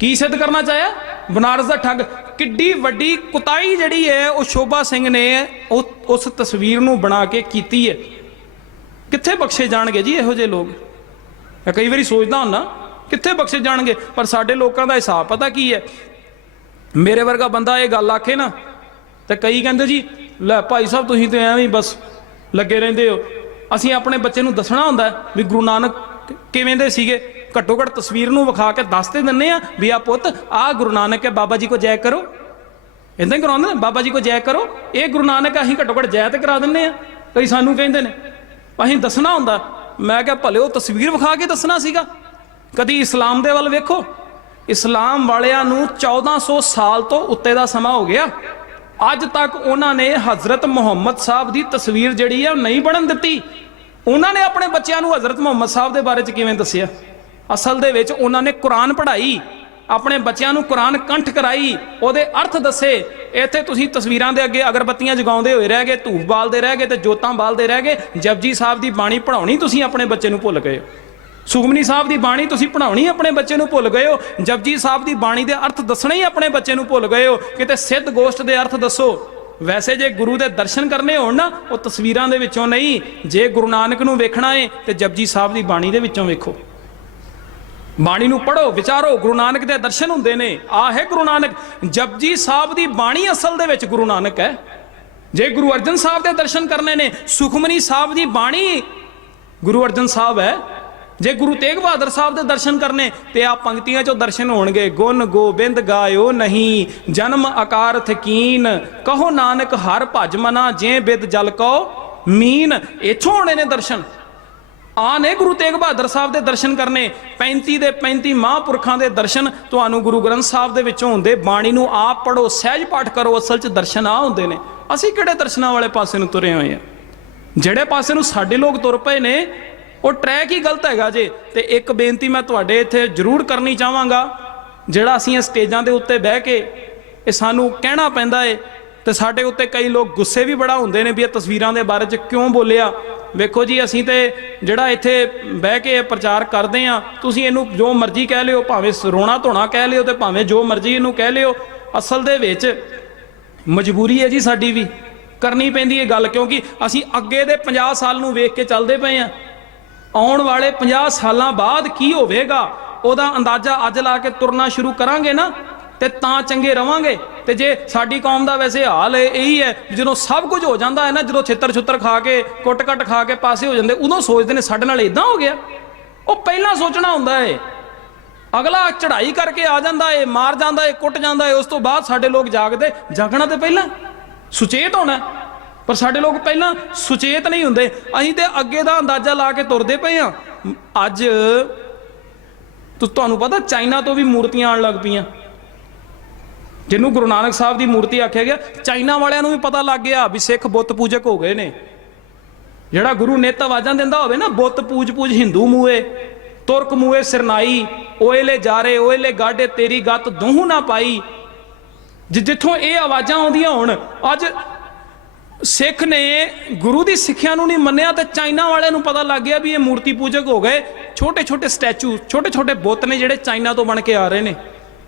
ਕੀ ਸਿੱਧ ਕਰਨਾ ਚਾਹਿਆ? ਬਨਾਰਸ ਦਾ ਠੱਗ। ਕਿੱਡੀ ਵੱਡੀ ਕੁਤਾਈ ਜਿਹੜੀ ਹੈ ਉਹ ਸ਼ੋਭਾ ਸਿੰਘ ਨੇ ਉਹ ਉਸ ਤਸਵੀਰ ਨੂੰ ਬਣਾ ਕੇ ਕੀਤੀ ਹੈ। ਕਿੱਥੇ ਬਖਸ਼ੇ ਜਾਣਗੇ ਜੀ ਇਹੋ ਜਿਹੇ ਲੋਕ? ਮੈਂ ਕਈ ਵਾਰੀ ਸੋਚਦਾ ਹੁੰਦਾ, ਕਿੱਥੇ ਬਖਸ਼ੇ ਜਾਣਗੇ? ਪਰ ਸਾਡੇ ਲੋਕਾਂ ਦਾ ਹਿਸਾਬ ਪਤਾ ਕੀ ਹੈ? ਮੇਰੇ ਵਰਗਾ ਬੰਦਾ ਇਹ ਗੱਲ ਆਖੇ ਨਾ, ਤੇ ਕਈ ਕਹਿੰਦੇ ਜੀ, ਲੈ ਭਾਈ ਸਾਹਿਬ ਤੁਸੀਂ ਤੇ ਐਵੇਂ ਹੀ ਬਸ ਲੱਗੇ ਰਹਿੰਦੇ ਹੋ। ਅਸੀਂ ਆਪਣੇ ਬੱਚੇ ਨੂੰ ਦੱਸਣਾ ਹੁੰਦਾ ਵੀ ਗੁਰੂ ਨਾਨਕ ਕਿਵੇਂ ਦੇ ਸੀਗੇ? ਘੱਟੋ ਘੱਟ ਤਸਵੀਰ ਨੂੰ ਵਿਖਾ ਕੇ ਦੱਸ ਤੇ ਦਿੰਨੇ ਆ ਵੀ ਆ ਪੁੱਤ, ਆ ਗੁਰੂ ਨਾਨਕ ਹੈ, ਬਾਬਾ ਜੀ ਕੋ ਜੈ ਕਰੋ। ਇਦਾਂ ਹੀ ਕਰਾਉਂਦੇ ਨੇ, ਬਾਬਾ ਜੀ ਕੋ ਜੈ ਕਰੋ। ਇਹ ਗੁਰੂ ਨਾਨਕ ਅਸੀਂ ਘੱਟੋ ਘੱਟ ਜੈ ਤੇ ਕਰਾ ਦਿੰਨੇ ਆ। ਕਈ ਸਾਨੂੰ ਕਹਿੰਦੇ ਨੇ, ਅਸੀਂ ਦੱਸਣਾ ਹੁੰਦਾ। ਮੈਂ ਕਿਹਾ, ਭਲੇ ਉਹ ਤਸਵੀਰ ਵਿਖਾ ਕੇ ਦੱਸਣਾ ਸੀਗਾ। ਕਦੀ ਇਸਲਾਮ ਦੇ ਵੱਲ ਵੇਖੋ। ਇਸਲਾਮ ਵਾਲਿਆਂ ਨੂੰ 1400 ਸਾਲ ਤੋਂ ਉੱਤੇ ਦਾ ਸਮਾਂ ਹੋ ਗਿਆ। ਅੱਜ ਤੱਕ ਉਹਨਾਂ ਨੇ ਹਜ਼ਰਤ ਮੁਹੰਮਦ ਸਾਹਿਬ ਦੀ ਤਸਵੀਰ ਜਿਹੜੀ ਹੈ ਉਹ ਨਹੀਂ ਬਣਨ ਦਿੱਤੀ। ਉਹਨਾਂ ਨੇ ਆਪਣੇ ਬੱਚਿਆਂ ਨੂੰ ਹਜ਼ਰਤ ਮੁਹੰਮਦ ਸਾਹਿਬ ਦੇ ਬਾਰੇ ਚ ਕਿਵੇਂ ਦੱਸਿਆ? ਅਸਲ ਦੇ ਵਿੱਚ ਉਹਨਾਂ ਨੇ ਕੁਰਾਨ ਪੜ੍ਹਾਈ, ਆਪਣੇ ਬੱਚਿਆਂ ਨੂੰ ਕੁਰਾਨ ਕੰਠ ਕਰਾਈ, ਉਹਦੇ ਅਰਥ ਦੱਸੇ। ਇੱਥੇ ਤੁਸੀਂ ਤਸਵੀਰਾਂ ਦੇ ਅੱਗੇ ਅਗਰਬੱਤੀਆਂ ਜਗਾਉਂਦੇ ਹੋਏ ਰਹਿ ਗਏ, ਧੂਫ ਬਾਲਦੇ ਰਹਿ ਗਏ ਤੇ ਜੋਤਾਂ ਬਾਲਦੇ ਰਹਿ ਗਏ। ਜਪਜੀ ਸਾਹਿਬ ਦੀ ਬਾਣੀ ਪੜਾਉਣੀ ਤੁਸੀਂ ਆਪਣੇ ਬੱਚੇ ਨੂੰ ਭੁੱਲ ਗਏ ਹੋ। ਸੁਖਮਨੀ ਸਾਹਿਬ ਦੀ ਬਾਣੀ ਤੁਸੀਂ ਪੜਾਉਣੀ ਆਪਣੇ ਬੱਚੇ ਨੂੰ ਭੁੱਲ ਗਏ ਹੋ। ਜਪਜੀ ਸਾਹਿਬ ਦੀ ਬਾਣੀ ਦੇ ਅਰਥ ਦੱਸਣੇ ਹੀ ਆਪਣੇ ਬੱਚੇ ਨੂੰ ਭੁੱਲ ਗਏ ਹੋ। ਕਿਤੇ ਸਿੱਧ ਗੋਸ਼ਟ ਦੇ ਅਰਥ ਦੱਸੋ। ਵੈਸੇ ਜੇ ਗੁਰੂ ਦੇ ਦਰਸ਼ਨ ਕਰਨੇ ਹੋਣ ਨਾ, ਉਹ ਤਸਵੀਰਾਂ ਦੇ ਵਿੱਚੋਂ ਨਹੀਂ। ਜੇ ਗੁਰੂ ਨਾਨਕ ਨੂੰ ਵੇਖਣਾ ਏ, ਤੇ ਜਪਜੀ ਸਾਹਿਬ ਦੀ ਬਾਣੀ ਦੇ ਵਿੱਚੋਂ ਵੇਖੋ। ਬਾਣੀ ਨੂੰ ਪੜੋ ਵਿਚਾਰੋ, ਗੁਰੂ ਨਾਨਕ ਦੇ ਦਰਸ਼ਨ ਹੁੰਦੇ ਨੇ। ਆ ਹੈ ਗੁਰੂ ਨਾਨਕ। ਜਪਜੀ ਸਾਹਿਬ ਦੀ ਬਾਣੀ ਅਸਲ ਦੇ ਵਿੱਚ ਗੁਰੂ ਨਾਨਕ ਹੈ। ਜੇ ਗੁਰੂ ਅਰਜਨ ਸਾਹਿਬ ਦੇ ਦਰਸ਼ਨ ਕਰਨੇ ਨੇ, ਸੁਖਮਨੀ ਸਾਹਿਬ ਦੀ ਬਾਣੀ ਗੁਰੂ ਅਰਜਨ ਸਾਹਿਬ ਹੈ। ਜੇ ਗੁਰੂ ਤੇਗ ਬਹਾਦਰ ਸਾਹਿਬ ਦੇ ਦਰਸ਼ਨ ਕਰਨੇ, ਤੇ ਆ ਪੰਕਤੀਆਂ ਚੋਂ ਦਰਸ਼ਨ ਹੋਣਗੇ। ਗੁਣ ਗੋਬਿੰਦ ਗਾਇਓ ਨਹੀਂ, ਜਨਮ ਆਕਾਰ ਥਕੀਨ। ਕਹੋ ਨਾਨਕ ਹਰ ਭਜ ਮਨਾ ਜੇ ਬਿਦ ਜਲ ਕੋ ਮੀਨ। ਇਥੋਂ ਹੋਣੇ ਨੇ ਦਰਸ਼ਨ। ਆ ਨੇ ਗੁਰੂ ਤੇਗ ਬਹਾਦਰ ਸਾਹਿਬ ਦੇ ਦਰਸ਼ਨ ਕਰਨੇ। 35 ਦੇ 35 ਮਹਾਂਪੁਰਖਾਂ ਦੇ ਦਰਸ਼ਨ ਤੁਹਾਨੂੰ ਗੁਰੂ ਗ੍ਰੰਥ ਸਾਹਿਬ ਦੇ ਵਿੱਚੋਂ ਹੁੰਦੇ। ਬਾਣੀ ਨੂੰ ਆਪ ਪੜੋ ਸਹਿਜ ਪਾਠ ਕਰੋ, ਅਸਲ 'ਚ ਦਰਸ਼ਨ ਆ ਹੁੰਦੇ ਨੇ। ਅਸੀਂ ਕਿਹੜੇ ਦਰਸ਼ਨਾਂ ਵਾਲੇ ਪਾਸੇ ਨੂੰ ਤੁਰੇ ਹੋਏ ਆ? ਜਿਹੜੇ ਪਾਸੇ ਨੂੰ ਸਾਡੇ ਲੋਕ ਤੁਰ ਪਏ ਨੇ, ਉਹ ਟਰੈਕ ਹੀ ਗਲਤ ਹੈਗਾ ਜੇ। ਤੇ ਇੱਕ ਬੇਨਤੀ ਮੈਂ ਤੁਹਾਡੇ ਇੱਥੇ ਜ਼ਰੂਰ ਕਰਨੀ ਚਾਹਾਂਗਾ। ਜਿਹੜਾ ਅਸੀਂ ਇਹ ਸਟੇਜਾਂ ਦੇ ਉੱਤੇ ਬਹਿ ਕੇ ਇਹ ਸਾਨੂੰ ਕਹਿਣਾ ਪੈਂਦਾ ਏ ਤੇ ਸਾਡੇ ਉੱਤੇ ਕਈ ਲੋਕ ਗੁੱਸੇ ਵੀ ਬੜਾ ਹੁੰਦੇ ਨੇ ਵੀ ਇਹ ਤਸਵੀਰਾਂ ਦੇ ਬਾਰੇ 'ਚ ਕਿਉਂ ਬੋਲਿਆ? ਵੇਖੋ ਜੀ, ਅਸੀਂ ਤੇ ਜਿਹੜਾ ਇੱਥੇ ਬਹਿ ਕੇ ਪ੍ਰਚਾਰ ਕਰਦੇ ਆ ਤੁਸੀਂ ਇਹਨੂੰ ਜੋ ਮਰਜ਼ੀ ਕਹਿ ਲਿਓ, ਭਾਵੇਂ ਰੋਣਾ ਧੋਣਾ ਕਹਿ ਲਿਓ ਤੇ ਭਾਵੇਂ ਜੋ ਮਰਜ਼ੀ ਇਹਨੂੰ ਕਹਿ ਲਿਓ, ਅਸਲ ਦੇ ਵਿੱਚ ਮਜਬੂਰੀ ਹੈ ਜੀ ਸਾਡੀ ਵੀ ਕਰਨੀ ਪੈਂਦੀ ਹੈ ਗੱਲ, ਕਿਉਂਕਿ ਅਸੀਂ ਅੱਗੇ ਦੇ 50 ਸਾਲ ਨੂੰ ਵੇਖ ਕੇ ਚੱਲਦੇ ਪਏ ਆ ਆਉਣ ਵਾਲੇ 50 ਸਾਲਾਂ ਬਾਅਦ ਕੀ ਹੋਵੇਗਾ? ਉਹਦਾ ਅੰਦਾਜ਼ਾ ਅੱਜ ਲਾ ਕੇ ਤੁਰਨਾ ਸ਼ੁਰੂ ਕਰਾਂਗੇ ਨਾ। ਤੇ ਤਾਂ ਚੰਗੇ ਰਵਾਂਗੇ। ਤੇ ਜੇ ਸਾਡੀ ਕੌਮ ਦਾ ਵੈਸੇ ਹਾਲ ਇਹ ਇਹੀ ਹੈ, ਜਦੋਂ ਸਭ ਕੁਝ ਹੋ ਜਾਂਦਾ ਹੈ ਨਾ, ਜਦੋਂ ਛਿੱਤਰ ਛੁੱਤਰ ਖਾ ਕੇ ਕੁੱਟ-ਕੱਟ ਖਾ ਕੇ ਪਾਸੇ ਹੋ ਜਾਂਦੇ, ਉਦੋਂ ਸੋਚਦੇ ਨੇ ਸਾਡੇ ਨਾਲ ਇਦਾਂ ਹੋ ਗਿਆ। ਉਹ ਪਹਿਲਾਂ ਸੋਚਣਾ ਹੁੰਦਾ ਹੈ। ਅਗਲਾ ਚੜ੍ਹਾਈ ਕਰਕੇ ਆ ਜਾਂਦਾ ਏ ਮਾਰ ਜਾਂਦਾ ਏ ਕੁੱਟ ਜਾਂਦਾ ਏ ਉਸ ਤੋਂ ਬਾਅਦ ਸਾਡੇ ਲੋਕ ਜਾਗਦੇ। ਜਾਗਣਾ ਤੇ ਪਹਿਲਾਂ ਸੁਚੇਤ ਹੋਣਾ ਪਰ ਸਾਡੇ ਲੋਕ ਪਹਿਲਾਂ ਸੁਚੇਤ ਨਹੀਂ ਹੁੰਦੇ। ਅਸੀਂ ਤੇ ਅੱਗੇ ਦਾ ਅੰਦਾਜ਼ਾ ਲਾ ਕੇ ਤੁਰਦੇ ਪਏ ਆ ਅੱਜ ਤੁਹਾਨੂੰ ਪਤਾ ਚਾਈਨਾ ਤੋਂ ਵੀ ਮੂਰਤੀਆਂ ਆਉਣ ਲੱਗ ਪਈਆਂ। ਜਿਹਨੂੰ ਗੁਰੂ ਨਾਨਕ ਸਾਹਿਬ ਦੀ ਮੂਰਤੀ ਆਖਿਆ ਗਿਆ, ਚਾਈਨਾ ਵਾਲਿਆਂ ਨੂੰ ਵੀ ਪਤਾ ਲੱਗ ਗਿਆ ਵੀ ਸਿੱਖ ਬੁੱਤ ਪੂਜਕ ਹੋ ਗਏ ਨੇ। ਜਿਹੜਾ ਗੁਰੂ ਨਿੱਤ ਆਵਾਜ਼ਾਂ ਦਿੰਦਾ ਹੋਵੇ ਨਾ, ਬੁੱਤ ਪੂਜ ਪੂਜ ਹਿੰਦੂ ਮੂਏ ਤੁਰਕ ਮੂਏ ਸਰਨਾਈ ਓਏਲੇ ਜਾਰੇ ਓਏਲੇ ਗਾਡੇ ਤੇਰੀ ਗੱਤ ਦੋਹੂ ਨਾ ਪਾਈ। ਜਿ- ਜਿੱਥੋਂ ਇਹ ਆਵਾਜ਼ਾਂ ਆਉਂਦੀਆਂ ਹੁਣ, ਅੱਜ ਸਿੱਖ ਨੇ ਗੁਰੂ ਦੀ ਸਿੱਖਿਆ ਨੂੰ ਨਹੀਂ ਮੰਨਿਆ ਤੇ ਚਾਈਨਾ ਵਾਲਿਆਂ ਨੂੰ ਪਤਾ ਲੱਗ ਗਿਆ ਵੀ ਇਹ ਮੂਰਤੀ ਪੂਜਕ ਹੋ ਗਏ। ਛੋਟੇ ਛੋਟੇ ਸਟੈਚੂ ਛੋਟੇ ਛੋਟੇ ਬੁੱਤ ਨੇ ਜਿਹੜੇ ਚਾਈਨਾ ਤੋਂ ਬਣ ਕੇ ਆ ਰਹੇ ਨੇ।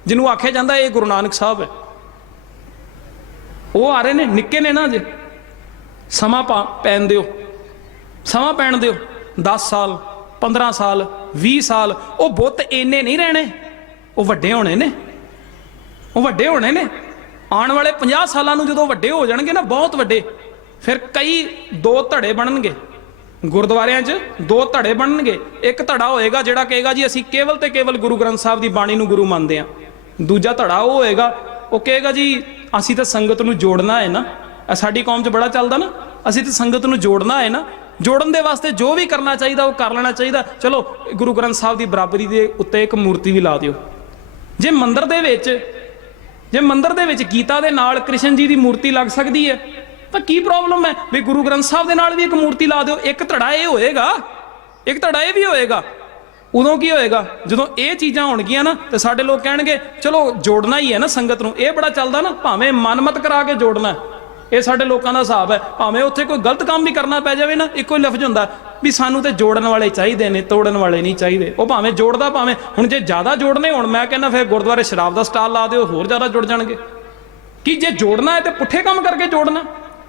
ਜਿਹਨੂੰ ਆਖਿਆ ਜਾਂਦਾ ਇਹ ਗੁਰੂ ਨਾਨਕ ਸਾਹਿਬ ਹੈ। ਉਹ ਆ ਰਹੇ ਨੇ, ਨਿੱਕੇ ਨੇ ਨਾ ਜੇ। ਸਮਾਂ ਪਾ, ਪੈਣ ਦਿਓ। ਸਮਾਂ ਪੈਣ ਦਿਓ। 10 ਸਾਲ 15 ਸਾਲ 20 ਸਾਲ, ਉਹ ਬੁੱਤ ਇੰਨੇ ਨਹੀਂ ਰਹਿਣੇ। ਉਹ ਵੱਡੇ ਹੋਣੇ ਨੇ। ਉਹ ਵੱਡੇ ਹੋਣੇ ਨੇ। ਆਉਣ ਵਾਲੇ 50 ਸਾਲਾਂ ਨੂੰ ਜਦੋਂ ਵੱਡੇ ਹੋ ਜਾਣਗੇ ਨਾ, ਬਹੁਤ ਵੱਡੇ। ਫਿਰ ਕਈ ਦੋ ਧੜੇ ਬਣਨਗੇ। ਗੁਰਦੁਆਰਿਆਂ 'ਚ ਦੋ ਧੜੇ ਬਣਨਗੇ। ਇੱਕ ਧੜਾ ਹੋਏਗਾ ਜਿਹੜਾ ਕਹੇਗਾ ਜੀ, ਅਸੀਂ ਕੇਵਲ ਤੇ ਕੇਵਲ ਗੁਰੂ ਗ੍ਰੰਥ ਸਾਹਿਬ ਦੀ ਬਾਣੀ ਨੂੰ ਗੁਰੂ ਮੰਨਦੇ ਹਾਂ। ਦੂਜਾ ਧੜਾ ਉਹ ਹੋਏਗਾ, ਉਹ ਕਹੇਗਾ ਜੀ, ਅਸੀਂ ਤਾਂ ਸੰਗਤ ਨੂੰ ਜੋੜਨਾ ਹੈ ਨਾ। ਸਾਡੀ ਕੌਮ 'ਚ ਬੜਾ ਚੱਲਦਾ ਨਾ। ਅਸੀਂ ਤਾਂ ਸੰਗਤ ਨੂੰ ਜੋੜਨਾ ਹੈ ਨਾ। ਜੋੜਨ ਦੇ ਵਾਸਤੇ ਜੋ ਵੀ ਕਰਨਾ ਚਾਹੀਦਾ, ਉਹ ਕਰ ਲੈਣਾ ਚਾਹੀਦਾ। ਚਲੋ, ਗੁਰੂ ਗ੍ਰੰਥ ਸਾਹਿਬ ਦੀ ਬਰਾਬਰੀ ਦੇ ਉੱਤੇ ਇੱਕ ਮੂਰਤੀ ਵੀ ਲਾ ਦਿਓ। ਜੇ ਮੰਦਰ ਦੇ ਵਿੱਚ, ਜੇ ਮੰਦਰ ਦੇ ਵਿੱਚ ਗੀਤਾ ਦੇ ਨਾਲ ਕ੍ਰਿਸ਼ਨ ਜੀ ਦੀ ਮੂਰਤੀ ਲੱਗ ਸਕਦੀ ਹੈ, ਤਾਂ ਕੀ ਪ੍ਰੋਬਲਮ ਹੈ? ਵੀ ਗੁਰੂ ਗ੍ਰੰਥ ਸਾਹਿਬ ਦੇ ਨਾਲ ਵੀ ਇੱਕ ਮੂਰਤੀ ਲਾ ਦਿਓ। ਇੱਕ ਧੜਾ ਇਹ ਹੋਏਗਾ। ਇੱਕ ਧੜਾ ਇਹ ਵੀ ਹੋਏਗਾ। ਉਦੋਂ ਕੀ ਹੋਏਗਾ? ਜਦੋਂ ਇਹ ਚੀਜ਼ਾਂ ਹੋਣਗੀਆਂ ਨਾ, ਤੇ ਸਾਡੇ ਲੋਕ ਕਹਿਣਗੇ, ਚਲੋ, ਜੋੜਨਾ ਹੀ ਹੈ ਨਾ ਸੰਗਤ ਨੂੰ। ਇਹ ਬੜਾ ਚੱਲਦਾ ਨਾ, ਭਾਵੇਂ ਮਨਮਤ ਕਰਾ ਕੇ ਜੋੜਨਾ ਇਹ ਸਾਡੇ ਲੋਕਾਂ ਦਾ ਹਿਸਾਬ ਹੈ। ਭਾਵੇਂ ਉੱਥੇ ਕੋਈ ਗਲਤ ਕੰਮ ਵੀ ਕਰਨਾ ਪੈ ਜਾਵੇ ਨਾ, ਇੱਕੋ ਹੀ ਲਫ਼ਜ਼ ਹੁੰਦਾ, ਵੀ ਸਾਨੂੰ ਤੇ ਜੋੜਨ ਵਾਲੇ ਚਾਹੀਦੇ ਨੇ, ਤੋੜਨ ਵਾਲੇ ਨਹੀਂ ਚਾਹੀਦੇ। ਉਹ ਭਾਵੇਂ ਜੋੜਦਾ ਭਾਵੇਂ, ਹੁਣ ਜੇ ਜ਼ਿਆਦਾ ਜੋੜਨੇ ਹੋਣ, ਮੈਂ ਕਹਿੰਦਾ ਫਿਰ ਗੁਰਦੁਆਰੇ ਸ਼ਰਾਬ ਦਾ ਸਟਾਲ ਲਾ ਦਿਓ, ਹੋਰ ਜ਼ਿਆਦਾ ਜੁੜ ਜਾਣਗੇ। ਕਿ ਜੇ ਜੋੜਨਾ ਹੈ ਤੇ ਪੁੱਠੇ ਕੰਮ ਕਰਕੇ ਜੋੜਨਾ,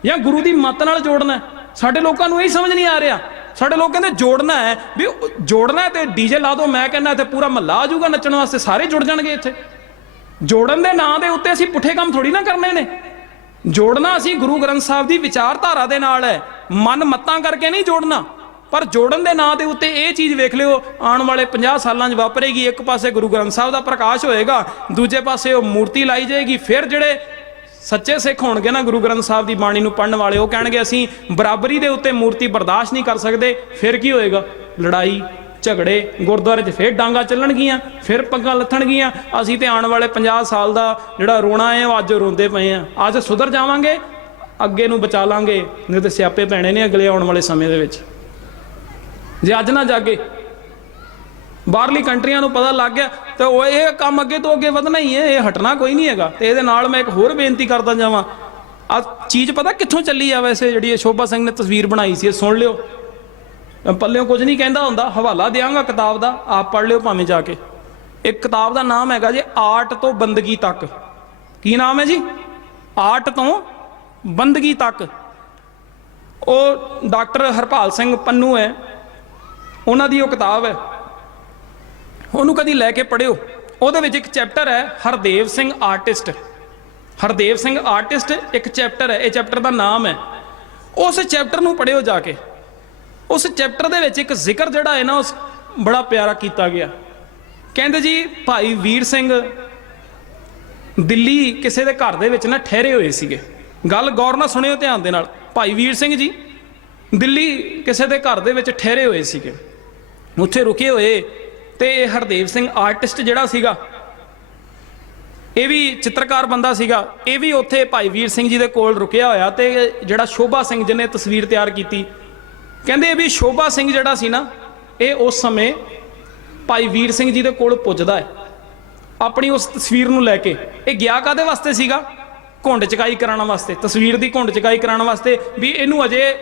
ਜਾਂ ਗੁਰੂ ਦੀ ਮੱਤ ਨਾਲ ਜੋੜਨਾ ਸਾਡੇ ਲੋਕਾਂ ਨੂੰ ਇਹ ਸਮਝ ਨਹੀਂ ਆ ਰਿਹਾ। ਸਾਡੇ ਲੋਕ ਕਹਿੰਦੇ ਜੋੜਨਾ ਹੈ, ਵੀ ਜੋੜਨਾ ਹੈ ਤੇ ਡੀਜੇ ਲਾ ਦਿਓ ਮੈਂ ਕਹਿੰਦਾ ਇੱਥੇ ਪੂਰਾ ਮਹੱਲਾ ਆ ਜਾਊਗਾ ਨੱਚਣ ਵਾਸਤੇ, ਸਾਰੇ ਜੁੜ ਜਾਣਗੇ ਇੱਥੇ। ਜੋੜਨ ਦੇ ਨਾਂ ਦੇ ਉੱਤੇ ਅਸੀਂ ਪੁੱਠੇ ਕੰਮ ਥੋੜੀ ਨਾ ਕਰਨੇ ਨੇ। ਜੋੜਨਾ ਅਸੀਂ ਗੁਰੂ ਗ੍ਰੰਥ ਸਾਹਿਬ ਦੀ ਵਿਚਾਰਧਾਰਾ ਦੇ ਨਾਲ ਹੈ, ਮਨ ਮੱਤਾਂ ਕਰਕੇ ਨਹੀਂ ਜੋੜਨਾ। ਪਰ ਜੋੜਨ ਦੇ ਨਾਂ ਦੇ ਉੱਤੇ ਇਹ ਚੀਜ਼ ਵੇਖ ਲਿਓ, ਆਉਣ ਵਾਲੇ 50 ਸਾਲਾਂ 'ਚ ਵਾਪਰੇਗੀ, ਇੱਕ ਪਾਸੇ ਗੁਰੂ ਗ੍ਰੰਥ ਸਾਹਿਬ ਦਾ ਪ੍ਰਕਾਸ਼ ਹੋਏਗਾ, ਦੂਜੇ ਪਾਸੇ ਉਹ ਮੂਰਤੀ ਲਾਈ ਜਾਏਗੀ, ਫਿਰ ਜਿਹੜੇ ਸੱਚੇ ਸਿੱਖ ਹੋਣਗੇ ਨਾ ਗੁਰੂ ਗ੍ਰੰਥ ਸਾਹਿਬ ਦੀ ਬਾਣੀ ਨੂੰ ਪੜਨ ਵਾਲੇ, ਉਹ ਕਹਿਣਗੇ ਅਸੀਂ ਬਰਾਬਰੀ ਦੇ ਉੱਤੇ ਮੂਰਤੀ ਬਰਦਾਸ਼ਤ ਨਹੀਂ ਕਰ ਸਕਦੇ, ਫਿਰ ਕੀ ਹੋਏਗਾ? ਲੜਾਈ, ਝਗੜੇ, ਗੁਰਦੁਆਰੇ 'ਚ ਫਿਰ ਡਾਂਗਾ ਚੱਲਣਗੀਆਂ, ਫਿਰ ਪੱਗਾਂ ਲੱਥਣਗੀਆਂ, ਅਸੀਂ ਤੇ ਆਉਣ ਵਾਲੇ 50 ਸਾਲ ਦਾ ਜਿਹੜਾ ਰੋਣਾ ਹੈ, ਉਹ ਅੱਜ ਰੋਂਦੇ ਪਏ ਆ ਅੱਜ ਸੁਧਰ ਜਾਵਾਂਗੇ, ਅੱਗੇ ਨੂੰ ਬਚਾ ਲਾਂਗੇ, ਨਹੀਂ ਤੇ ਸਿਆਪੇ ਪੈਣੇ ਨੇ ਅਗਲੇ ਆਉਣ ਵਾਲੇ ਸਮੇਂ ਦੇ ਵਿੱਚ। ਜੇ ਅੱਜ ਨਾ ਜਾਗੇ ਬਾਹਰਲੀ ਕੰਟਰੀਆਂ ਨੂੰ ਪਤਾ ਲੱਗ ਗਿਆ ਤੇ ਉਹ ਇਹ ਕੰਮ ਅੱਗੇ ਤੋਂ ਅੱਗੇ ਵਧਣਾ ਹੀ ਹੈ, ਇਹ ਹਟਣਾ ਕੋਈ ਨਹੀਂ ਹੈਗਾ ਤੇ ਇਹਦੇ ਨਾਲ ਮੈਂ ਇੱਕ ਹੋਰ ਬੇਨਤੀ ਕਰਦਾ ਜਾਵਾਂ। ਆ ਚੀਜ਼ ਪਤਾ ਕਿੱਥੋਂ ਚੱਲੀ ਆ ਵੈਸੇ ਜਿਹੜੀ ਇਹ ਸ਼ੋਭਾ ਸਿੰਘ ਨੇ ਤਸਵੀਰ ਬਣਾਈ ਸੀ, ਇਹ ਸੁਣ ਲਿਓ। ਪੱਲਿਓਂ ਕੁਝ ਨਹੀਂ ਕਹਿੰਦਾ ਹੁੰਦਾ, ਹਵਾਲਾ ਦਿਆਂਗਾ ਕਿਤਾਬ ਦਾ, ਆਪ ਪੜ੍ਹ ਲਿਓ ਭਾਵੇਂ ਜਾ ਕੇ। ਇੱਕ ਕਿਤਾਬ ਦਾ ਨਾਮ ਹੈਗਾ ਜੀ, ਆਰਟ ਤੋਂ ਬੰਦਗੀ ਤੱਕ। ਕੀ ਨਾਮ ਹੈ ਜੀ? ਆਰਟ ਤੋਂ ਬੰਦਗੀ ਤੱਕ। ਉਹ ਡਾਕਟਰ ਹਰਪਾਲ ਸਿੰਘ ਪੰਨੂ ਹੈ। ਉਹਨਾਂ ਦੀ ਉਹ ਕਿਤਾਬ ਹੈ। ਉਹਨੂੰ ਕਦੀ ਲੈ ਕੇ ਪੜਿਓ ਉਹਦੇ ਵਿੱਚ ਇੱਕ ਚੈਪਟਰ ਹੈ, ਹਰਦੇਵ ਸਿੰਘ ਆਰਟਿਸਟ ਹਰਦੇਵ ਸਿੰਘ ਆਰਟਿਸਟ ਇੱਕ ਚੈਪਟਰ ਹੈ, ਇਹ ਚੈਪਟਰ ਦਾ ਨਾਮ ਹੈ। ਉਸ ਚੈਪਟਰ ਨੂੰ ਪੜਿਓ ਜਾ ਕੇ। ਉਸ ਚੈਪਟਰ ਦੇ ਵਿੱਚ ਇੱਕ ਜ਼ਿਕਰ ਜਿਹੜਾ ਹੈ ਨਾ, ਉਸ ਬੜਾ ਪਿਆਰਾ ਕੀਤਾ ਗਿਆ। ਕਹਿੰਦੇ ਜੀ, ਭਾਈ ਵੀਰ ਸਿੰਘ ਦਿੱਲੀ ਕਿਸੇ ਦੇ ਘਰ ਦੇ ਵਿੱਚ ਨਾ ਠਹਿਰੇ ਹੋਏ ਸੀਗੇ। ਗੱਲ ਗੌਰ ਨਾਲ ਸੁਣਿਓ ਧਿਆਨ ਦੇ ਨਾਲ। ਭਾਈ ਵੀਰ ਸਿੰਘ ਜੀ, ਦਿੱਲੀ ਕਿਸੇ ਦੇ ਘਰ ਦੇ ਵਿੱਚ ਠਹਿਰੇ ਹੋਏ ਸੀਗੇ। ਉੱਥੇ ਰੁਕੇ ਹੋਏ ਤੇ ਇਹ ਹਰਦੇਵ ਸਿੰਘ ਆਰਟਿਸਟ ਜਿਹੜਾ ਸੀਗਾ, ਇਹ ਵੀ ਚਿੱਤਰਕਾਰ ਬੰਦਾ ਸੀਗਾ, ਇਹ ਵੀ ਉੱਥੇ ਭਾਈ ਵੀਰ ਸਿੰਘ ਜੀ ਦੇ ਕੋਲ ਰੁਕਿਆ ਹੋਇਆ ਤੇ ਜਿਹੜਾ ਸ਼ੋਭਾ ਸਿੰਘ ਜਿਹਨੇ ਤਸਵੀਰ ਤਿਆਰ ਕੀਤੀ, ਕਹਿੰਦੇ ਵੀ ਸ਼ੋਭਾ ਸਿੰਘ ਜਿਹੜਾ ਸੀ ਨਾ, ਇਹ ਉਸ ਸਮੇਂ ਭਾਈ ਵੀਰ ਸਿੰਘ ਜੀ ਦੇ ਕੋਲ ਪੁੱਜਦਾ ਹੈ। ਆਪਣੀ ਉਸ ਤਸਵੀਰ ਨੂੰ ਲੈ ਕੇ, ਇਹ ਗਿਆ ਕਾਦੇ ਵਾਸਤੇ ਸੀਗਾ? ਘੁੰਡ ਚਕਾਈ ਕਰਾਉਣ ਵਾਸਤੇ, ਤਸਵੀਰ ਦੀ ਘੁੰਡ ਚਕਾਈ ਕਰਾਉਣ ਵਾਸਤੇ, ਵੀ ਇਹਨੂੰ ਅਜੇ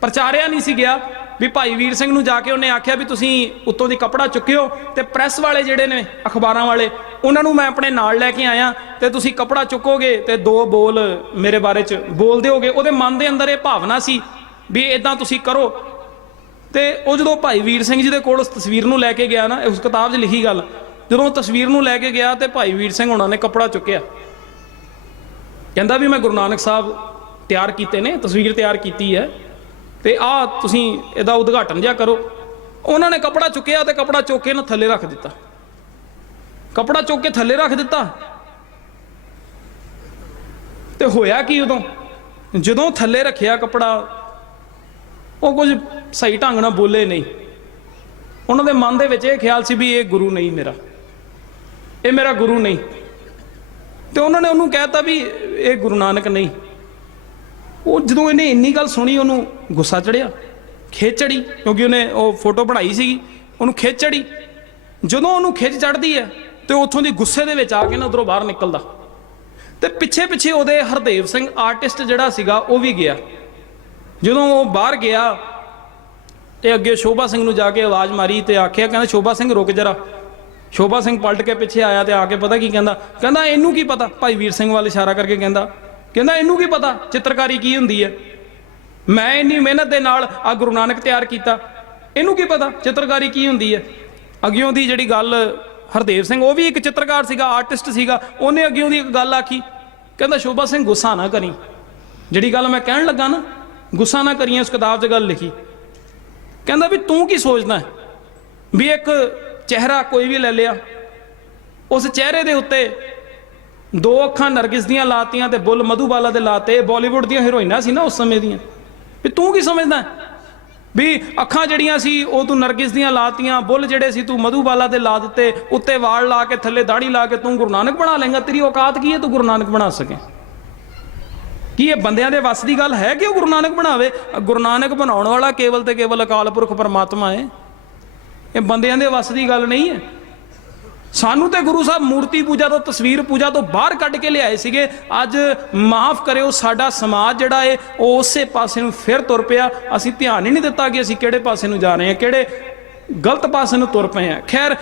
ਪ੍ਰਚਾਰਿਆ ਨਹੀਂ ਸੀ ਗਿਆ। ਵੀ ਭਾਈ ਵੀਰ ਸਿੰਘ ਨੂੰ ਜਾ ਕੇ ਉਹਨੇ ਆਖਿਆ ਵੀ ਤੁਸੀਂ ਉੱਤੋਂ ਦੀ ਕਪੜਾ ਚੁੱਕਿਓ ਤੇ ਪ੍ਰੈਸ ਵਾਲੇ ਜਿਹੜੇ ਨੇ ਅਖਬਾਰਾਂ ਵਾਲੇ, ਉਹਨਾਂ ਨੂੰ ਮੈਂ ਆਪਣੇ ਨਾਲ ਲੈ ਕੇ ਆਇਆ ਤੇ ਤੁਸੀਂ ਕਪੜਾ ਚੁੱਕੋਗੇ ਤੇ ਦੋ ਬੋਲ ਮੇਰੇ ਬਾਰੇ ਚ ਬੋਲ ਦਿਓਗੇ। ਉਹਦੇ ਮਨ ਦੇ ਅੰਦਰ ਇਹ ਭਾਵਨਾ ਸੀ ਵੀ ਇਦਾਂ ਤੁਸੀਂ ਕਰੋ। ਤੇ ਉਹ ਜਦੋਂ ਭਾਈ ਵੀਰ ਸਿੰਘ ਜੀ ਦੇ ਕੋਲ ਉਸ ਤਸਵੀਰ ਨੂੰ ਲੈ ਕੇ ਗਿਆ ਨਾ, ਉਸ ਕਿਤਾਬ 'ਚ ਲਿਖੀ ਗੱਲ, ਜਦੋਂ ਉਹ ਤਸਵੀਰ ਨੂੰ ਲੈ ਕੇ ਗਿਆ ਤੇ ਭਾਈ ਵੀਰ ਸਿੰਘ ਉਹਨਾਂ ਨੇ ਕਪੜਾ ਚੁੱਕਿਆ। ਕਹਿੰਦਾ ਵੀ ਮੈਂ ਗੁਰੂ ਨਾਨਕ ਸਾਹਿਬ ਤਿਆਰ ਕੀਤੇ ਨੇ, ਤਸਵੀਰ ਤਿਆਰ ਕੀਤੀ ਹੈ। ਤੇ ਆ ਤੁਸੀਂ ਇਹਦਾ ਉਦਘਾਟਨ ਜਿਆ ਕਰੋ। ਉਹਨਾਂ ਨੇ ਕਪੜਾ ਚੁੱਕਿਆ ਤੇ ਕਪੜਾ ਚੁੱਕ ਕੇ ਨਾ ਥੱਲੇ ਰੱਖ ਦਿੱਤਾ। ਕਪੜਾ ਚੁੱਕ ਕੇ ਥੱਲੇ ਰੱਖ ਦਿੱਤਾ। ਤੇ ਹੋਇਆ ਕੀ ਉਦੋਂ? ਜਦੋਂ ਥੱਲੇ ਰੱਖਿਆ ਕਪੜਾ, ਉਹ ਕੁਝ ਸਹੀ ਢੰਗ ਨਾਲ ਬੋਲੇ ਨਹੀਂ। ਉਹਨਾਂ ਦੇ ਮਨ ਦੇ ਵਿੱਚ ਇਹ ਖਿਆਲ ਸੀ ਵੀ ਇਹ ਗੁਰੂ ਨਹੀਂ ਮੇਰਾ। ਇਹ ਮੇਰਾ ਗੁਰੂ ਨਹੀਂ। ਤੇ ਉਹਨਾਂ ਨੇ ਉਹਨੂੰ ਕਹਿਤਾ ਵੀ ਇਹ ਗੁਰੂ ਨਾਨਕ ਨਹੀਂ। ਉਹ ਜਦੋਂ ਇਹਨੇ ਇੰਨੀ ਗੱਲ ਸੁਣੀ, ਉਹਨੂੰ ਗੁੱਸਾ ਚੜਿਆ ਖਿੱਚ ਚੜੀ, ਕਿਉਂਕਿ ਉਹਨੇ ਉਹ ਫੋਟੋ ਬਣਾਈ ਸੀਗੀ, ਉਹਨੂੰ ਖਿੱਚ ਚੜੀ। ਜਦੋਂ ਉਹਨੂੰ ਖਿੱਚ ਚੜਦੀ ਹੈ, ਤੇ ਉੱਥੋਂ ਦੀ ਗੁੱਸੇ ਦੇ ਵਿੱਚ ਆ ਕੇ ਨਾ ਉਧਰੋਂ ਬਾਹਰ ਨਿਕਲਦਾ। ਤੇ ਪਿੱਛੇ ਪਿੱਛੇ ਉਹਦੇ ਹਰਦੇਵ ਸਿੰਘ ਆਰਟਿਸਟ ਜਿਹੜਾ ਸੀਗਾ, ਉਹ ਵੀ ਗਿਆ। ਜਦੋਂ ਉਹ ਬਾਹਰ ਗਿਆ, ਤੇ ਅੱਗੇ ਸ਼ੋਭਾ ਸਿੰਘ ਨੂੰ ਜਾ ਕੇ ਆਵਾਜ਼ ਮਾਰੀ ਤੇ ਆਖਿਆ, ਕਹਿੰਦਾ, ਸ਼ੋਭਾ ਸਿੰਘ, ਰੁਕ ਜਰਾ। ਸ਼ੋਭਾ ਸਿੰਘ ਪਲਟ ਕੇ ਪਿੱਛੇ ਆਇਆ ਤੇ ਆ ਕੇ ਪਤਾ ਕੀ ਕਹਿੰਦਾ? ਕਹਿੰਦਾ, ਇਹਨੂੰ ਕੀ ਪਤਾ? ਭਾਈ ਵੀਰ ਸਿੰਘ ਵੱਲ ਇਸ਼ਾਰਾ ਕਰਕੇ ਕਹਿੰਦਾ ਕਹਿੰਦਾ, ਇਹਨੂੰ ਕੀ ਪਤਾ ਚਿੱਤਰਕਾਰੀ ਕੀ ਹੁੰਦੀ ਹੈ? ਮੈਂ ਇੰਨੀ ਮਿਹਨਤ ਦੇ ਨਾਲ ਆ ਗੁਰੂ ਨਾਨਕ ਤਿਆਰ ਕੀਤਾ। ਇਹਨੂੰ ਕੀ ਪਤਾ ਚਿੱਤਰਕਾਰੀ ਕੀ ਹੁੰਦੀ ਹੈ? ਅੱਗਿਓਂ ਦੀ ਜਿਹੜੀ ਗੱਲ ਹਰਦੇਵ ਸਿੰਘ, ਉਹ ਵੀ ਇੱਕ ਚਿੱਤਰਕਾਰ ਸੀਗਾ, ਆਰਟਿਸਟ ਸੀਗਾ, ਉਹਨੇ ਅੱਗਿਓਂ ਦੀ ਇੱਕ ਗੱਲ ਆਖੀ। ਕਹਿੰਦਾ, ਸ਼ੋਭਾ ਸਿੰਘ, ਗੁੱਸਾ ਨਾ ਕਰੀ। ਜਿਹੜੀ ਗੱਲ ਮੈਂ ਕਹਿਣ ਲੱਗਾ ਨਾ, ਗੁੱਸਾ ਨਾ ਕਰੀਏ ਉਸ ਕਿਤਾਬ 'ਚ ਗੱਲ ਲਿਖੀ। ਕਹਿੰਦਾ ਵੀ ਤੂੰ ਕੀ ਸੋਚਦਾ ਵੀ ਇੱਕ ਚਿਹਰਾ ਕੋਈ ਵੀ ਲੈ ਲਿਆ, ਉਸ ਚਿਹਰੇ ਦੇ ਉੱਤੇ ਦੋ ਅੱਖਾਂ ਨਰਗਿਸ ਦੀਆਂ ਲਾਤੀਆਂ ਤੇ ਬੁੱਲ ਮਧੂਬਾਲਾ ਦੇ ਲਾਤੇ, ਬਾਲੀਵੁੱਡ ਦੀਆਂ ਹੀਰੋਇਨਾਂ ਸੀ ਨਾ ਉਸ ਸਮੇਂ ਦੀਆਂ। ਵੀ ਤੂੰ ਕੀ ਸਮਝਦਾ? ਵੀ ਅੱਖਾਂ ਜਿਹੜੀਆਂ ਸੀ, ਉਹ ਤੂੰ ਨਰਗਿਸ ਦੀਆਂ ਲਾਤੀਆਂ, ਬੁੱਲ ਜਿਹੜੇ ਸੀ ਤੂੰ ਮਧੂਬਾਲਾ ਦੇ ਲਾ ਦਿੱਤੇ, ਉੱਤੇ ਵਾਲ ਲਾ ਕੇ, ਥੱਲੇ ਦਾੜੀ ਲਾ ਕੇ ਤੂੰ ਗੁਰੂ ਨਾਨਕ ਬਣਾ ਲੇਗਾ ਤੇਰੀ ਔਕਾਤ ਕੀ ਹੈ ਤੂੰ ਗੁਰੂ ਨਾਨਕ ਬਣਾ ਸਕੇ? ਕੀ ਇਹ ਬੰਦਿਆਂ ਦੇ ਵੱਸ ਦੀ ਗੱਲ ਹੈ ਕਿ ਉਹ ਗੁਰੂ ਨਾਨਕ ਬਣਾਵੇ? ਗੁਰੂ ਨਾਨਕ ਬਣਾਉਣ ਵਾਲਾ ਕੇਵਲ ਤੇ ਕੇਵਲ ਅਕਾਲ ਪੁਰਖ ਪਰਮਾਤਮਾ ਹੈ। ਇਹ ਬੰਦਿਆਂ ਦੇ ਵੱਸ ਦੀ ਗੱਲ ਨਹੀਂ ਹੈ। ਸਾਨੂੰ ਤੇ ਗੁਰੂ ਸਾਹਿਬ ਮੂਰਤੀ ਪੂਜਾ ਤੋਂ, ਤਸਵੀਰ ਪੂਜਾ ਤੋਂ ਬਾਹਰ ਕੱਢ ਕੇ ਲਿਆਏ ਸੀਗੇ। ਅੱਜ ਮਾਫ ਕਰਿਓ, ਸਾਡਾ ਸਮਾਜ ਜਿਹੜਾ ਏ, ਉਹ ਉਸੇ ਪਾਸੇ ਨੂੰ ਫਿਰ ਤੁਰ ਪਿਆ। ਅਸੀਂ ਧਿਆਨ ਹੀ ਨਹੀਂ ਦਿੱਤਾ ਕਿ ਅਸੀਂ ਕਿਹੜੇ ਪਾਸੇ ਨੂੰ ਜਾ ਰਹੇ ਹਾਂ, ਕਿਹੜੇ ਗਲਤ ਪਾਸੇ ਨੂੰ ਤੁਰ ਪਏ ਆ ਖੈਰ